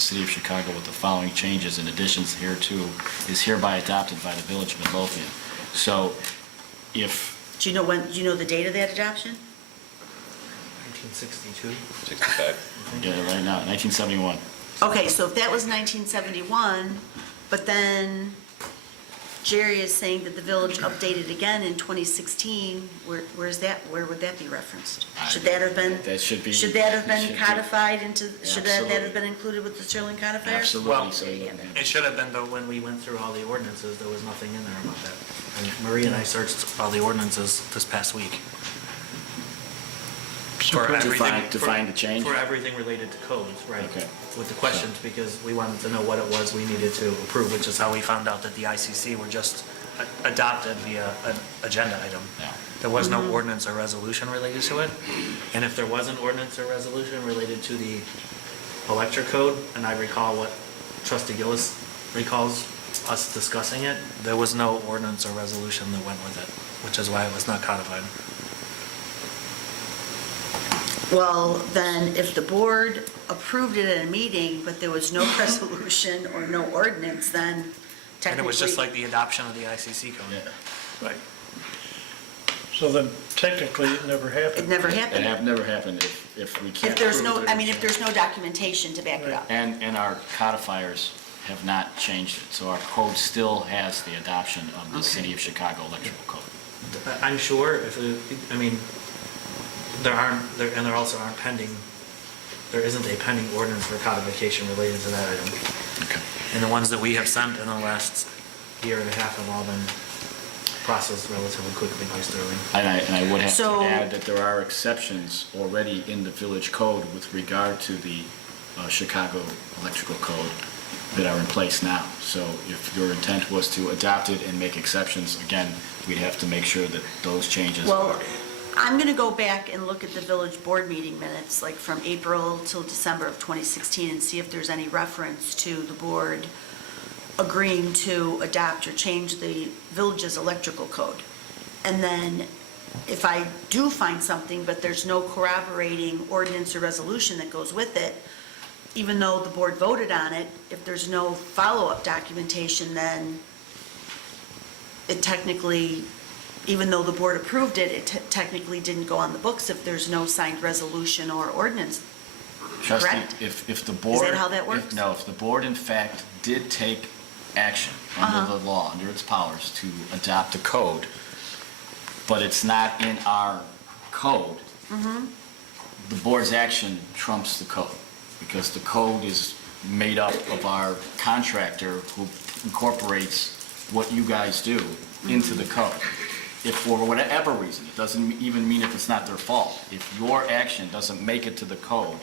city of Chicago with the following changes and additions hereto is hereby adopted by the village of Midlothian. So if, Do you know the date of that adoption? 1962. 65. yeah, right now, 1971. Okay, so if that was 1971, but then Jerry is saying that the village updated again in 2016, where would that be referenced? Should that have been? That should be. Should that have been should be- codified into, should that Absolutely. have been included with the Sterling codifier? Absolutely. Well, So you wouldn't have- It should have been, though, when we went through all the ordinances, there was nothing in there about that. And Marie and I searched all the ordinances this past week. For To everything- find- to for- find the change? For everything related to codes, right. Okay. With the questions, because we wanted to know what it was we needed to approve, which is how we found out that the ICC were just adopted via an agenda item. Yeah. There was no ordinance or resolution related to it. And if there was an ordinance or resolution related to the electric code, and I recall what Trustee Gillis recalls us discussing it, there was no ordinance or resolution that went with it, which is why it was not codified. Well, then, if the board approved it at a meeting, but there was no resolution or no ordinance, then technically... And it was just like the adoption of the ICC code. Yeah. Right. So then technically it never It happened. never That happened. have never happened if we can't. If there's prove no, that I mean, it's- if there's no documentation to back it up. And our codifiers have not changed it, so our code still has the adoption of the City of Chicago Electrical Code. I'm sure if, I mean, there also aren't pending, there isn't a pending ordinance for codification related to that item. Okay. And the ones that we have sent in the last year and a half have all been processed relatively quickly by Sterling. And I would have to So- add that there are exceptions already in the village code with regard to the Chicago Electrical Code that are in place now. So if your intent was to adopt it and make exceptions, again, we'd have to make sure that those changes Well, are. I'm going to go back and look at the village board meeting minutes, like from April till December of 2016, and see if there's any reference to the board agreeing to adopt or change the village's electrical code. And then if I do find something, but there's no corroborating ordinance or resolution that goes with it, even though the board voted on it, if there's no follow-up documentation, then it technically, even though the board approved it, it technically didn't go on the books if there's no signed resolution or ordinance. Trustee, correct? if the board. how that works? No, if the board in fact did take action under the law, under its powers to adopt a code, but it's not in our code, the board's action trumps the code. because the code is made up of our contractor who incorporates what you guys do into the code. If for whatever reason, it doesn't even mean if it's not their fault, if your action doesn't make it to the code,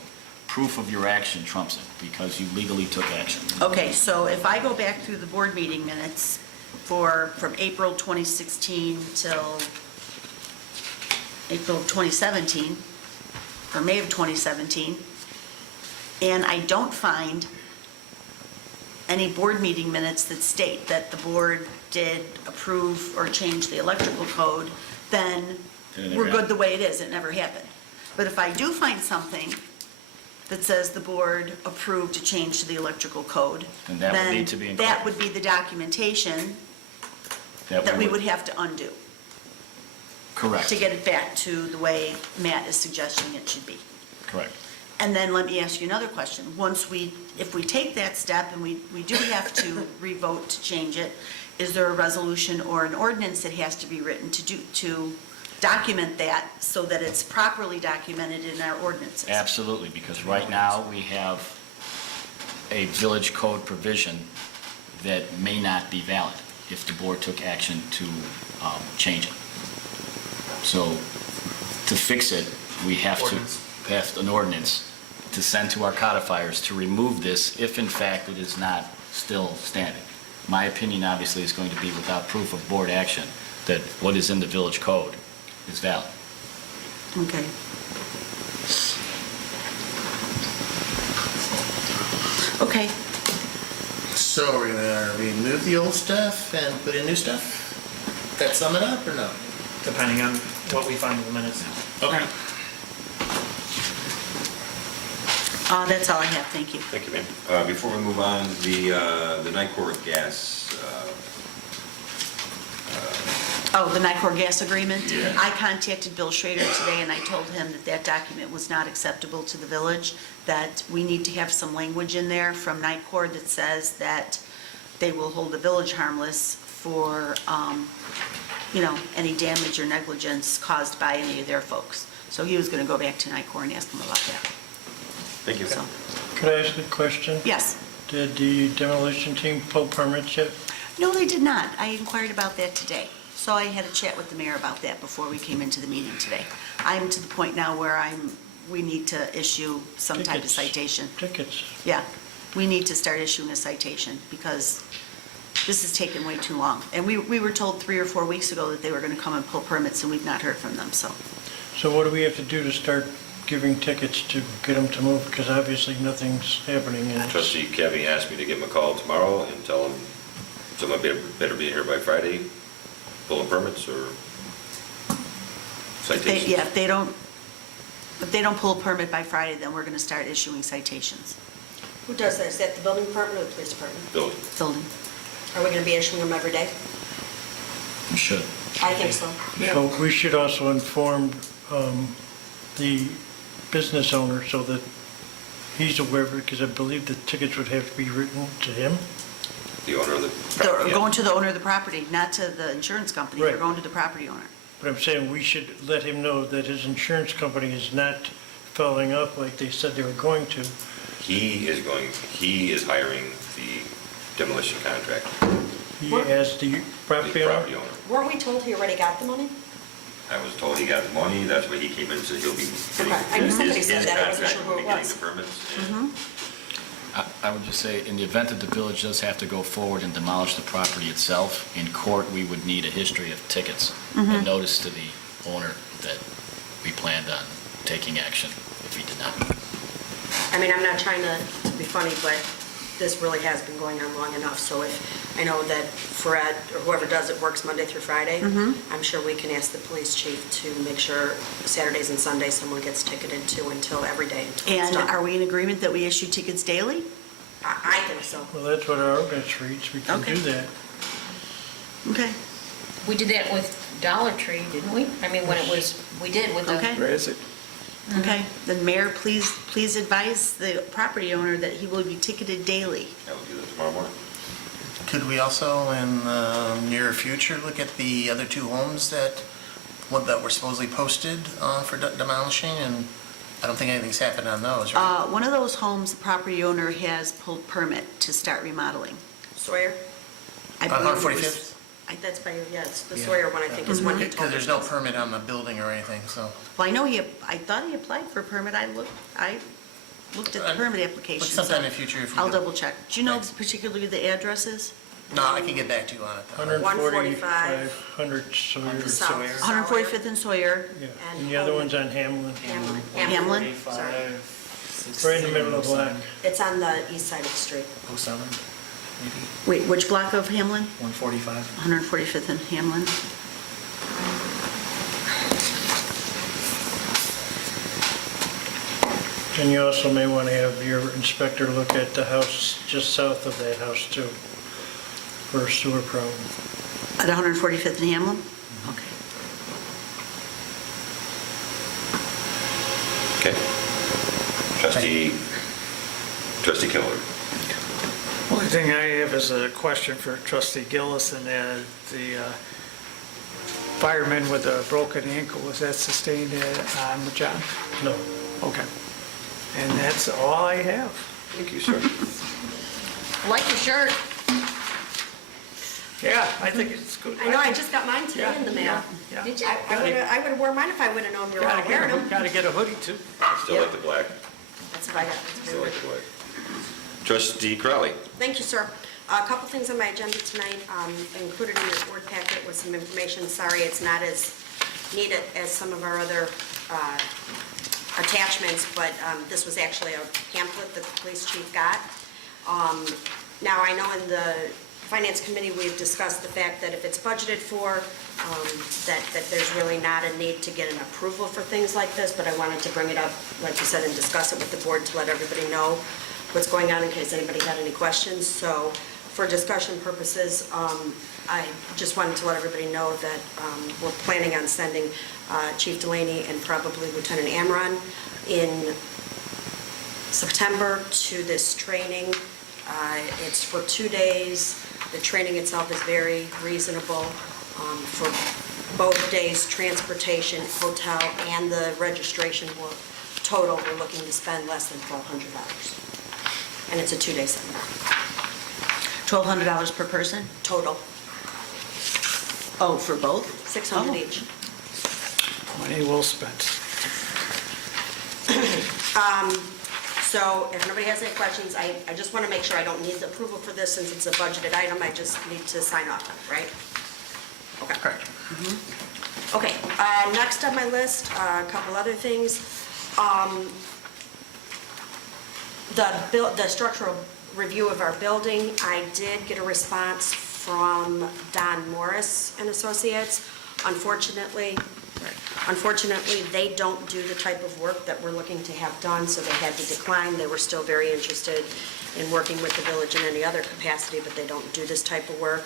proof of your action trumps it, because you legally took action. Okay, so if I go back through the board meeting minutes from April 2016 till April 2017, or May of 2017, and I don't find any board meeting minutes that state that the board did approve or change the electrical code, then Then it we're never good the way it is, it never happened. But if I do find something that says the board approved a change to the electrical code, Then that would need to be then that would be the documentation that we would have to undo Correct. to get it back to the way Matt is suggesting it should be. Correct. And then let me ask you another question. If we take that step and we do have to revote to change it, is there a resolution or an ordinance that has to be written to document that so that it's properly documented in our ordinances? Absolutely, because right now we have a village code provision that may not be valid if the board took action to change it. So to fix it, we have to Ordinance. pass an ordinance to send to our codifiers to remove this if in fact it is not still standing. My opinion obviously is going to be without proof of board action that what is in the village code is valid. Okay. Okay, So we're gonna remove the old stuff and put in new stuff? That sum it up or no? Depending on what we find in the minutes. Okay. that's all I have, thank you. Thank you, ma'am. Before we move on, the Nicor gas, Oh, the Nicor gas agreement? Yeah. I contacted Bill Schrader today, and I told him that that document was not acceptable to the village, that we need to have some language in there from Nicor that says that they will hold the village harmless for, any damage or negligence caused by any of their folks. So he was going to go back to Nicor and ask them about that. thank you. So, Could I ask a question? yes. Did the demolition team pull permits yet? No, they did not. I inquired about that today. So I had a chat with the mayor about that before we came into the meeting today. I'm to the point now where we need to issue some type of Tickets. citation. Tickets. Yeah, we need to start issuing a citation because this has taken way too long. And we were told 3 or 4 weeks ago that they were going to come and pull permits, and we've not heard from them, so. So what do we have to do to start giving tickets to get them to move? Because obviously nothing's happening. And it's- Trustee Kevy asked me to give him a call tomorrow and tell him someone better be here by Friday, pulling permits or citations. Yeah, if they don't pull a permit by Friday, then we're going to start issuing citations. Who does that? Is that the building department or the police department? Building. Building. Are we going to be issuing them every day? You should. I think so. So we should also inform the business owner so that he's aware of it, because I believe the tickets would have to be written to him. The owner of the They're property. yeah. going to the owner of the property, not to the insurance company. They're Right. going to the property owner. But I'm saying we should let him know that his insurance company is not following up like they said they were going to. He is hiring the demolition contractor, He as the the property owner. property owner. Weren't we told he already got the money? I was told he got the money, that's why he came in, so he'll be getting Okay, I knew somebody his said that, I wasn't contract sure who will it be getting was. the permits. I would just say, in the event that the village does have to go forward and demolish the property itself, in court, we would need a history of tickets and notice to the owner that we planned on taking action if he did not. I mean, I'm not trying to be funny, but this really has been going on long enough. So if, I know that Fred or whoever does it works Monday through Friday, I'm sure we can ask the police chief to make sure Saturdays and Sundays someone gets ticketed to until every day until it's And done. are we in agreement that we issue tickets daily? I think so. Well, that's what our ordinance reads. We can Okay. do that. Okay, We did that with Dollar Tree, didn't we? I mean, when it was, we did with the... okay. Okay, then Mayor, please advise the property owner that he will be ticketed daily. I will do that tomorrow morning. Could we also, in the near future, look at the other 2 homes that were supposedly posted for demolishing and I don't think anything's happened on those, right? One of those homes, the property owner has pulled permit to start remodeling. Sawyer? I On believe it was- 145th? That's by, yeah, it's the Yeah. Sawyer one, I think, is one he told Because me. there's no permit on the building or anything, so. Well, I know I thought he applied for a permit. I looked at the permit application. But sometime in so the future, if we I'll could- double check. Do you know Thanks. particularly the addresses? No, I can get back to you on it, though. 145, 100 Sawyer. South. Sawyer. 145th and Sawyer, Yeah, And and the other one's on Hamlin, Hamlin. Sorry. right in the middle of the block. It's on the east side of the street. 07, maybe, Wait, which block of Hamlin? 145. 145th and Hamlin. And you also may want to have your inspector look at the house just south of that house too, for a sewer problem. At 145th and Hamlin? Okay. Okay. Trustee Keller. Only thing I have is a question for trustee Gillis, and the fireman with a broken ankle, was that sustained on the job? No. Okay. And that's all I have. Thank you, sir. I like your shirt. Yeah, I think it's good. I know, I just got mine today in the mail. Yeah. Did you? I would've worn mine if I would've known you were all wearing them. Gotta get a hoodie too. Still like the black. That's what I got. That's Still very like good. the black. Trustee Crowley. Thank you, sir. A couple things on my agenda tonight, included in your board packet was some information. Sorry, it's not as neat as some of our other attachments, but this was actually a pamphlet that the police chief got. Now, I know in the Finance Committee, we've discussed the fact that if it's budgeted for, that there's really not a need to get an approval for things like this, but I wanted to bring it up, like you said, and discuss it with the board to let everybody know what's going on in case anybody had any questions. So for discussion purposes, I just wanted to let everybody know that we're planning on sending Chief Delaney and probably Lieutenant Amron in September to this training. It's for 2 days. The training itself is very reasonable. For both days, transportation, hotel, and the registration total, we're looking to spend less than $1,200. And it's a 2-day seminar, $1,200 per person? total, Oh, for both? $600 Oh. each. Money well spent. So if nobody has any questions, I just want to make sure I don't need the approval for this since it's a budgeted item. I just need to sign off on it, right? Okay. Correct. Okay, next on my list, a couple other things. The structural review of our building, I did get a response from Don Morris and Associates. Unfortunately, they don't do the type of work that we're looking to have done, so they had to decline. They were still very interested in working with the village in any other capacity, but they don't do this type of work.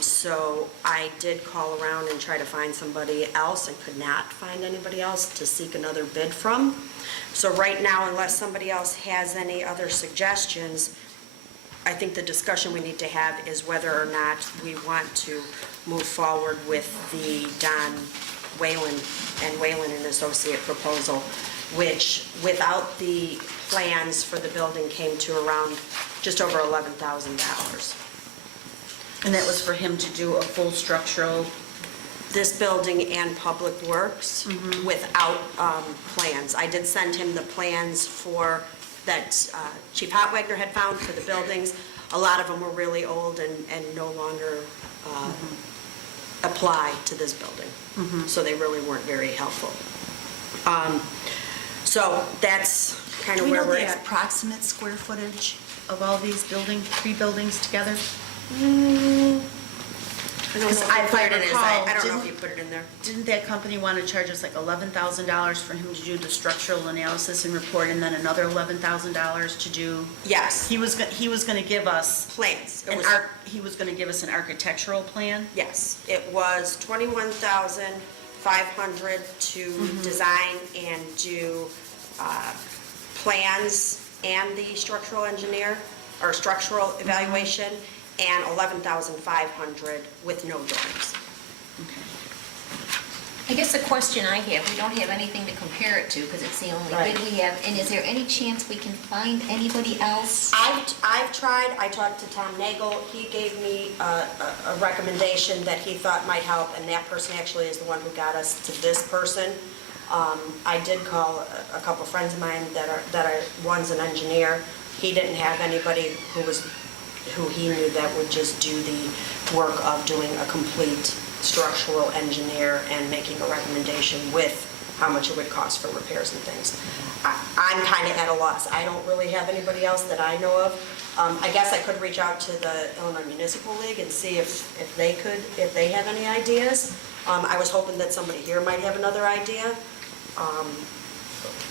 So I did call around and try to find somebody else and could not find anybody else to seek another bid from. So right now, unless somebody else has any other suggestions, I think the discussion we need to have is whether or not we want to move forward with the Don Whalen and Whalen and Associate proposal, which without the plans for the building came to around just over $11,000. And that was for him to do a full structural, This building and Public Works without plans. I did send him the plans for, that Chief Hotwagner had found for the buildings. A lot of them were really old and no longer apply to this building. So they really weren't very helpful. So that's kind do of we where know we're the at. approximate square footage of all these three buildings together? I don't know if you If put I it in his- recall, I don't know if didn't- you put it in there. Didn't that company want to charge us like $11,000 for him to do the structural analysis and report, and then another $11,000 to do? Yes, He was going to give us plans. It an was- he was going to give us an architectural plan? Yes, it was $21,500 to design and do plans and the structural engineer, or structural evaluation, and $11,500 with no drawings. I guess the question I have, we don't have anything to compare it to because it's the only bid we have. And is there any chance we can find anybody else? I've tried, I talked to Tom Nagel, he gave me a recommendation that he thought might help, and that person actually is the one who got us to this person. I did call a couple friends of mine that are, one's an engineer. He didn't have anybody who he knew that would just do the work of doing a complete structural engineer and making a recommendation with how much it would cost for repairs and things. I'm kind of at a loss. I don't really have anybody else that I know of. I guess I could reach out to the Illinois Municipal League and see if they have any ideas. I was hoping that somebody here might have another idea.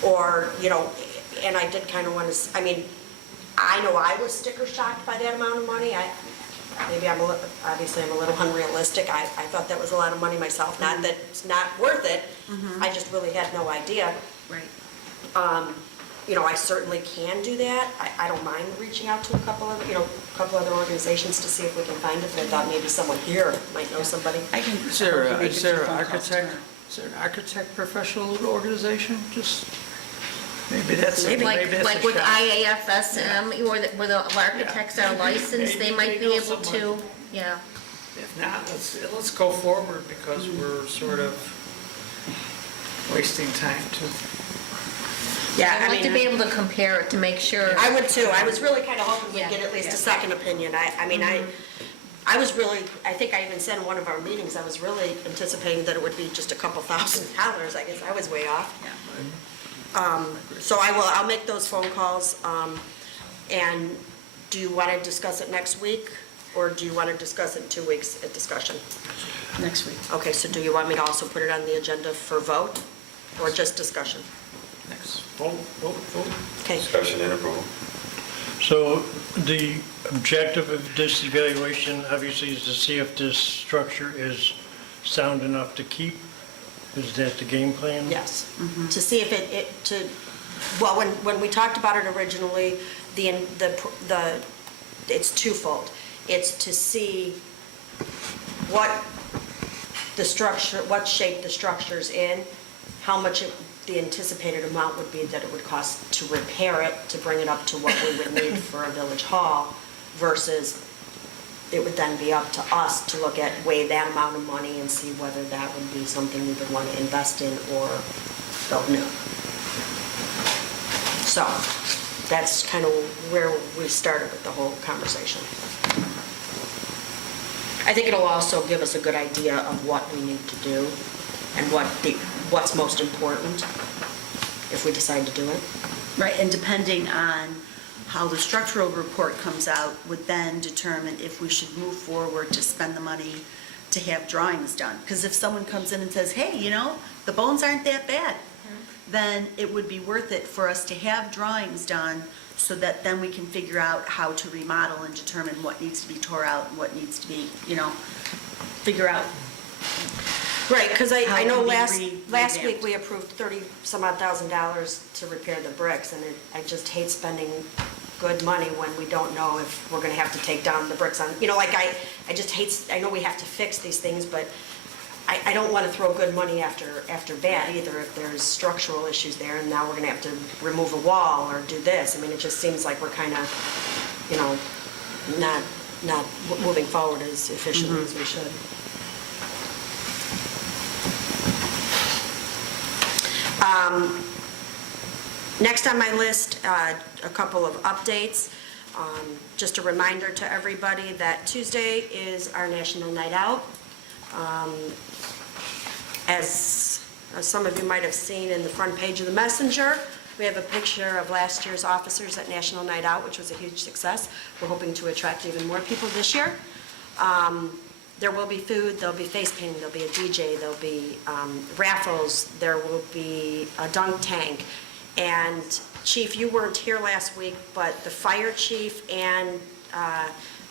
Or, you know, and I did kind of want to, I mean, I know I was sticker shocked by that amount of money. Maybe obviously I'm a little unrealistic. I thought that was a lot of money myself. Not that it's not worth it. I just really had no idea. Right. You know, I certainly can do that. I don't mind reaching out to a couple other organizations to see if we can find it. But I thought maybe someone here might know somebody. Is there an architect professional organization? Just, maybe that's a Like with shot. IAFSM, where the architects are licensed, they might be able to, yeah. If not, let's go forward because we're sort of wasting time too. Yeah, I'd like to be able to compare it to make sure. I would too. I was really kind of hoping we'd Yeah. get at least a second opinion. I was really, I think I even said in one of our meetings, I was really anticipating that it would be just a couple $1,000s. I guess I was way off. So I'll make those phone calls. And do you want to discuss it next week? Or do you want to discuss it in 2 weeks at discussion? Next week. Okay, so do you want me to also put it on the agenda for vote? Or just discussion? Next, vote. Okay. Discussion and approval. So the objective of this evaluation obviously is to see if this structure is sound enough to keep. Is that the game plan? Yes, to see if well, when we talked about it originally, it's twofold. It's to see what shape the structure's in, how much the anticipated amount would be that it would cost to repair it, to bring it up to what we would need for a village hall, versus it would then be up to us to weigh that amount of money and see whether that would be something we would want to invest in or build new. So that's kind of where we started with the whole conversation. I think it'll also give us a good idea of what we need to do and what's most important if we decide to do it. Right, and depending on how the structural report comes out would then determine if we should move forward to spend the money to have drawings done. Because if someone comes in and says, hey, you know, the bones aren't that bad, then it would be worth it for us to have drawings done so that then we can figure out how to remodel and determine what needs to be tore out and what needs to be, you know, figure out. Right, because I How it know can be last revamped. week we approved $30-some-odd thousand to repair the bricks, and I just hate spending good money when we don't know if we're going to have to take down the bricks on, you know, like I just hate, I know we have to fix these things, but I don't want to throw good money after bad either if there's structural issues there, and now we're going to have to remove a wall or do this. I mean, it just seems like we're kind of, you know, not moving forward as efficiently as we should. Next on my list, a couple of updates. Just a reminder to everybody that Tuesday is our National Night Out. As some of you might have seen in the front page of the Messenger, we have a picture of last year's officers at National Night Out, which was a huge success. We're hoping to attract even more people this year. There will be food, there'll be face painting, there'll be a DJ, there'll be raffles, there will be a dunk tank. And Chief, you weren't here last week, but the fire chief and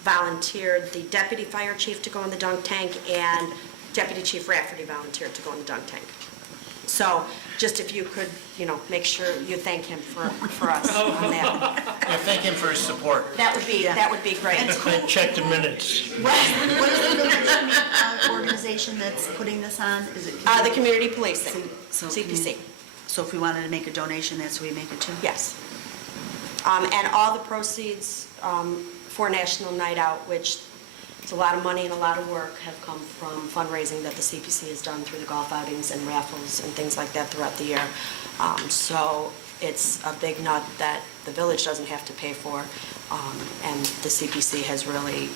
volunteered, the deputy fire chief to go in the dunk tank, and Deputy Chief Rafferty volunteered to go in the dunk tank. So So just if you could, make sure you thank him for us on that. Yeah, thank him for his support. That would be great. I checked the minutes. What is the village organization that's putting this on? Is it? The community policing, So- CPC, So if we wanted to make a donation, that's where we make it too? yes. And all the proceeds for National Night Out, which it's a lot of money and a lot of work, have come from fundraising that the CPC has done through the golf outings and raffles and things like that throughout the year. So it's a big nut that the village doesn't have to pay for, and the CPC has really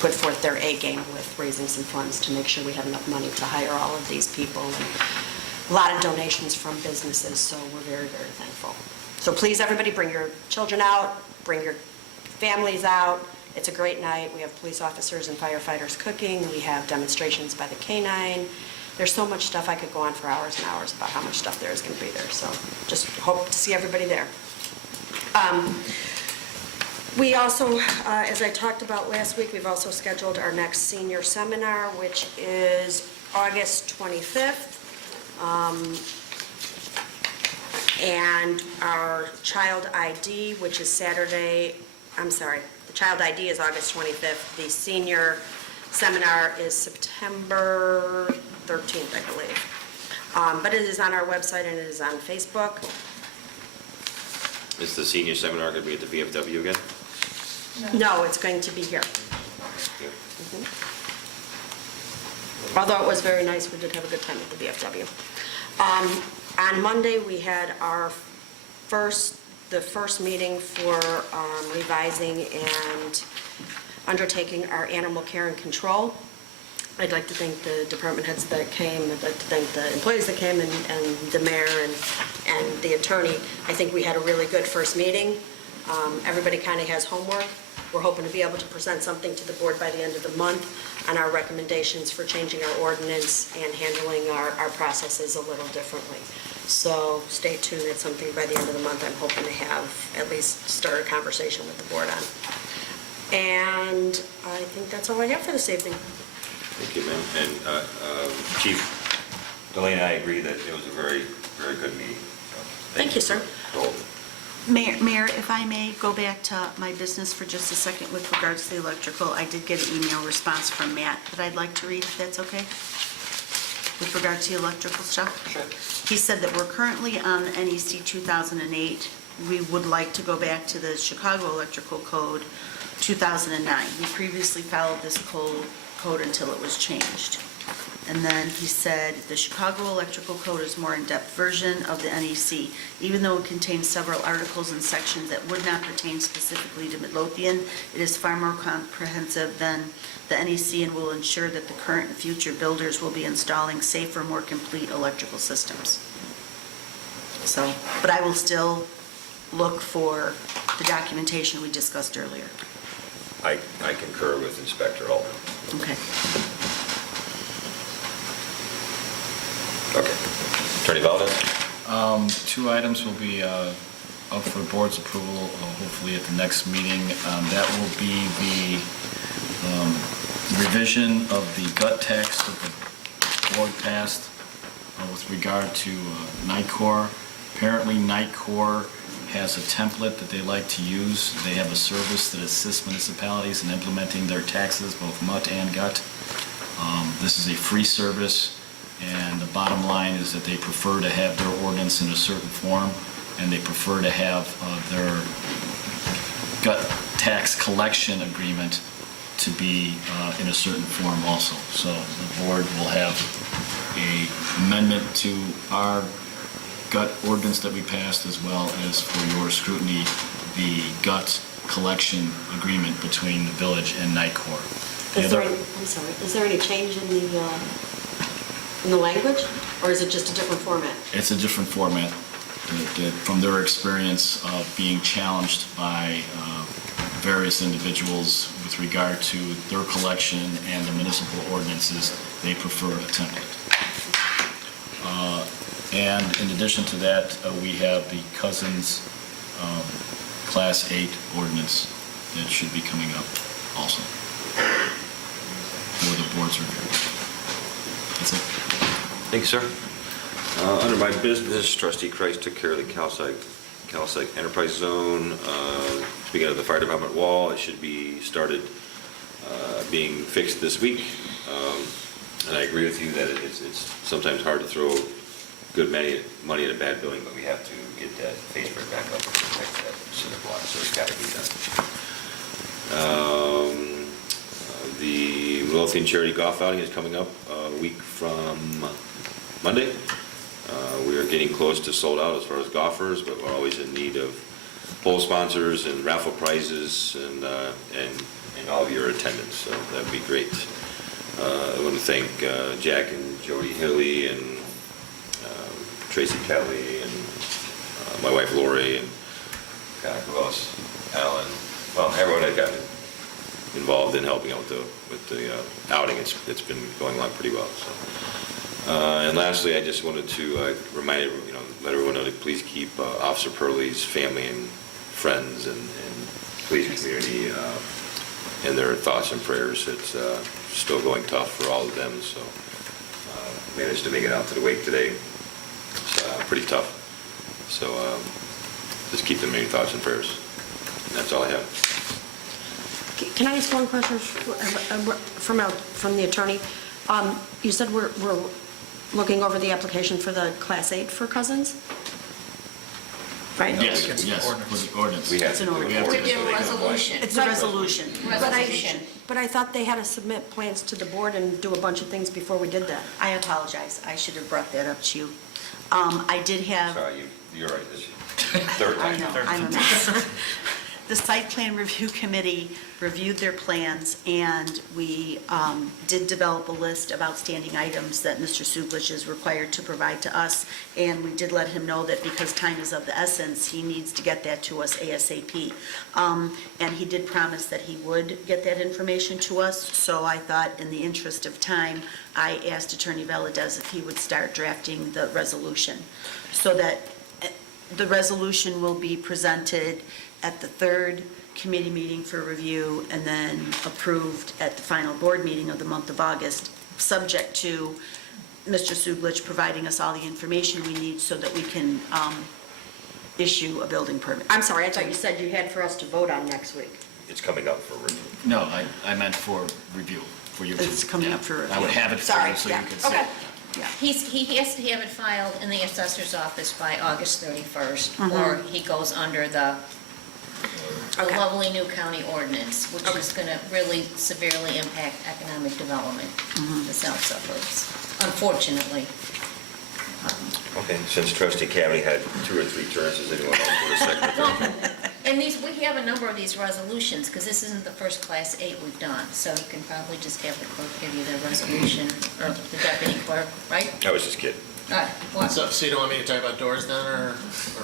put forth their A game with raising some funds to make sure we have enough money to hire all of these people. And a lot of donations from businesses, so we're very, very thankful. So please, everybody, bring your children out, bring your families out. It's a great night. We have police officers and firefighters cooking. We have demonstrations by the K-9. There's so much stuff. I could go on for hours and hours about how much stuff there is going to be there. So just hope to see everybody there. We also, as I talked about last week, we've also scheduled our next senior seminar, which is August 25th. And our child ID, which is Saturday, the child ID is August 25th. The senior seminar is September 13th, I believe. But it is on our website and it is on Facebook. Is the senior seminar going to be at the VFW again? No, it's going to be here. Yeah. Although it was very nice, we did have a good time at the VFW. On Monday, we had the first meeting for revising and undertaking our animal care and control. I'd like to thank the department heads that came, I'd like to thank the employees that came, and the mayor and the attorney. I think we had a really good first meeting. Everybody kind of has homework. We're hoping to be able to present something to the board by the end of the month on our recommendations for changing our ordinance and handling our processes a little differently. So stay tuned. It's something by the end of the month I'm hoping to have at least start a conversation with the board on. And I think that's all I have for this evening. Thank you, ma'am. And Chief Delaney and I agree that it was a very, very good meeting. So Thank you, sir. So, Mayor, if I may go back to my business for just a second with regards to the electrical, I did get an email response from Matt that I'd like to read, if that's okay? With regard to the electrical stuff? Sure. He said that we're currently on the NEC 2008. We would like to go back to the Chicago Electrical Code 2009. We previously followed this code until it was changed. And then he said, the Chicago Electrical Code is a more in-depth version of the NEC. Even though it contains several articles and sections that would not pertain specifically to Midlothian, it is far more comprehensive than the NEC and will ensure that the current and future builders will be installing safer, more complete electrical systems. So, but I will still look for the documentation we discussed earlier. I concur with Inspector Altman. Okay. Okay. Attorney Valdez? Two items will be up for the board's approval, hopefully at the next meeting. That will be the revision of the gut text that the board passed with regard to NICOR. Apparently, NICOR has a template that they like to use. They have a service that assists municipalities in implementing their taxes, both MUT and GUT. This is a free service. And the bottom line is that they prefer to have their ordinance in a certain form, and they prefer to have their gut tax collection agreement to be in a certain form also. So the board will have an amendment to our gut ordinance that we passed, as well as for your scrutiny, the gut collection agreement between the village and NICOR. Is there any change in the language, or is it just a different format? It's a different format. From their experience of being challenged by various individuals with regard to their collection and the municipal ordinances, they prefer a template. And in addition to that, we have the Cousins Class 8 ordinance that should be coming up also for the board's review. That's it. Thank you, sir. Under my business, trustee Christ took care of the Calcite Enterprise Zone. Speaking of the fire department wall, it should be started being fixed this week. And I agree with you that it's sometimes hard to throw good money at a bad building, but we have to get that facebrick back up and protect that cinder block, so it's got to be done. The Midlothian Charity Golf Outing is coming up a week from Monday. We are getting close to sold out as far as golfers, but we're always in need of poll sponsors and raffle prizes and all of your attendance, so that'd be great. I want to thank Jack and Jody Hilly and Tracy Kelly and my wife Lori and God, who else? Alan. Well, everyone that got involved in helping out with the outing. It's been going along pretty well. So. And lastly, I just wanted to remind let everyone know to please keep Officer Purley's family and friends and police community in their thoughts and prayers. It's still going tough for all of them. So managed to make it out to the wake today. It's pretty tough. So just keep them in your thoughts and prayers. And that's all I have. Can I ask one question from the attorney? You said we're looking over the application for the Class 8 for Cousins? Right? Yes, for the ordinance. We have It's an to do ordinance. ordinance We so do they can apply. resolution. It's a resolution. Resolution. But I thought they had to submit plans to the board and do a bunch of things before we did that. I apologize. I should have brought that up to you. I did have. Sorry, you're right. This third I time. know, I'm a mess. The Site Plan Review Committee reviewed their plans, and we did develop a list of outstanding items that Mr. Sublich is required to provide to us, and we did let him know that because time is of the essence, he needs to get that to us ASAP. And he did promise that he would get that information to us, so I thought in the interest of time, I asked Attorney Valadez if he would start drafting the resolution, so that the resolution will be presented at the third committee meeting for review and then approved at the final board meeting of the month of August, subject to Mr. Sublich providing us all the information we need so that we can issue a building permit. I'm sorry, I thought you said you had for us to vote on next week. It's coming up for review. No, I meant for review, for you to. It's coming up for I would review. have it for Sorry, you so you yeah, could see. okay. it. Yeah. He has to have it filed in the assessor's office by August 31st, or he goes under the Okay. lovely new county ordinance, which is going to really severely impact economic development in the south suburbs, unfortunately. Okay, since trustee Cavity had 2 or 3 turns, does anyone else want a second? Well, and we have a number of these resolutions, because this isn't the first Class 8 we've done, so you can probably just have the clerk give you the resolution, or the deputy clerk, right? I was just kidding. What? So you don't want me to talk about doors then, or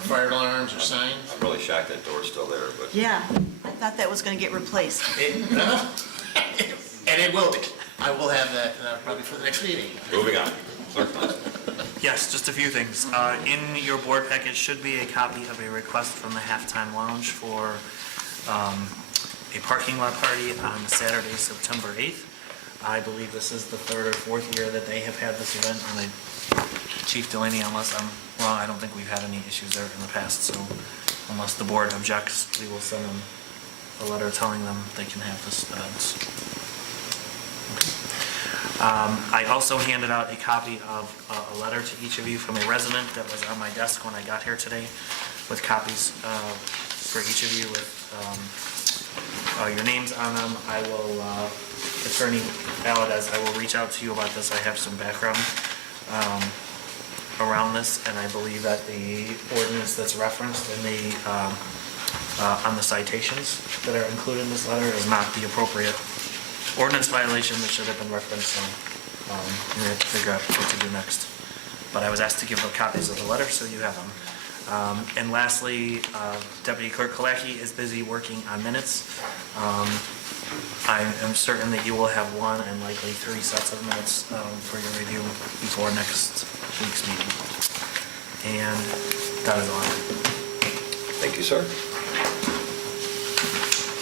fire alarms, or signs? I'm really shocked that door's still there, but Yeah, I thought that was going to get replaced. And it will be. I will have that probably for the next meeting. moving on. Yes, just a few things. In your board package should be a copy of a request from the Halftime Lounge for a parking lot party on Saturday, September 8th. I believe this is the 3rd or 4th year that they have had this event, and Chief Delaney, unless I'm wrong, I don't think we've had any issues there in the past, so unless the board objects, we will send them a letter telling them they can have this event. I also handed out a copy of a letter to each of you from a resident that was on my desk when I got here today, with copies for each of you with your names on them. I will, Attorney Valadez, I will reach out to you about this. I have some background around this, and I believe that the ordinance that's referenced in the, on the citations that are included in this letter is not the appropriate ordinance violation that should have been referenced, so we have to figure out what to do next. But I was asked to give copies of the letter, so you have them. And lastly, Deputy Clerk Kalaki is busy working on minutes. I am certain that you will have 1 and likely 3 sets of minutes for your review before next week's meeting. And that is all I have. Thank you, sir.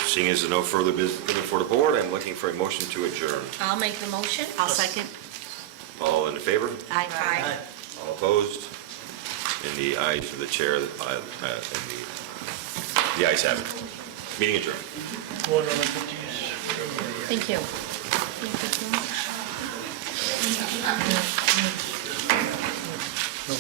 Seeing as there's no further business before the board, I'm looking for a motion to adjourn. I'll make the motion. I'll second. All in favor? Aye. All opposed? And the ayes for the chair, and the ayes have it. Meeting adjourned. One of the these. Thank you. No,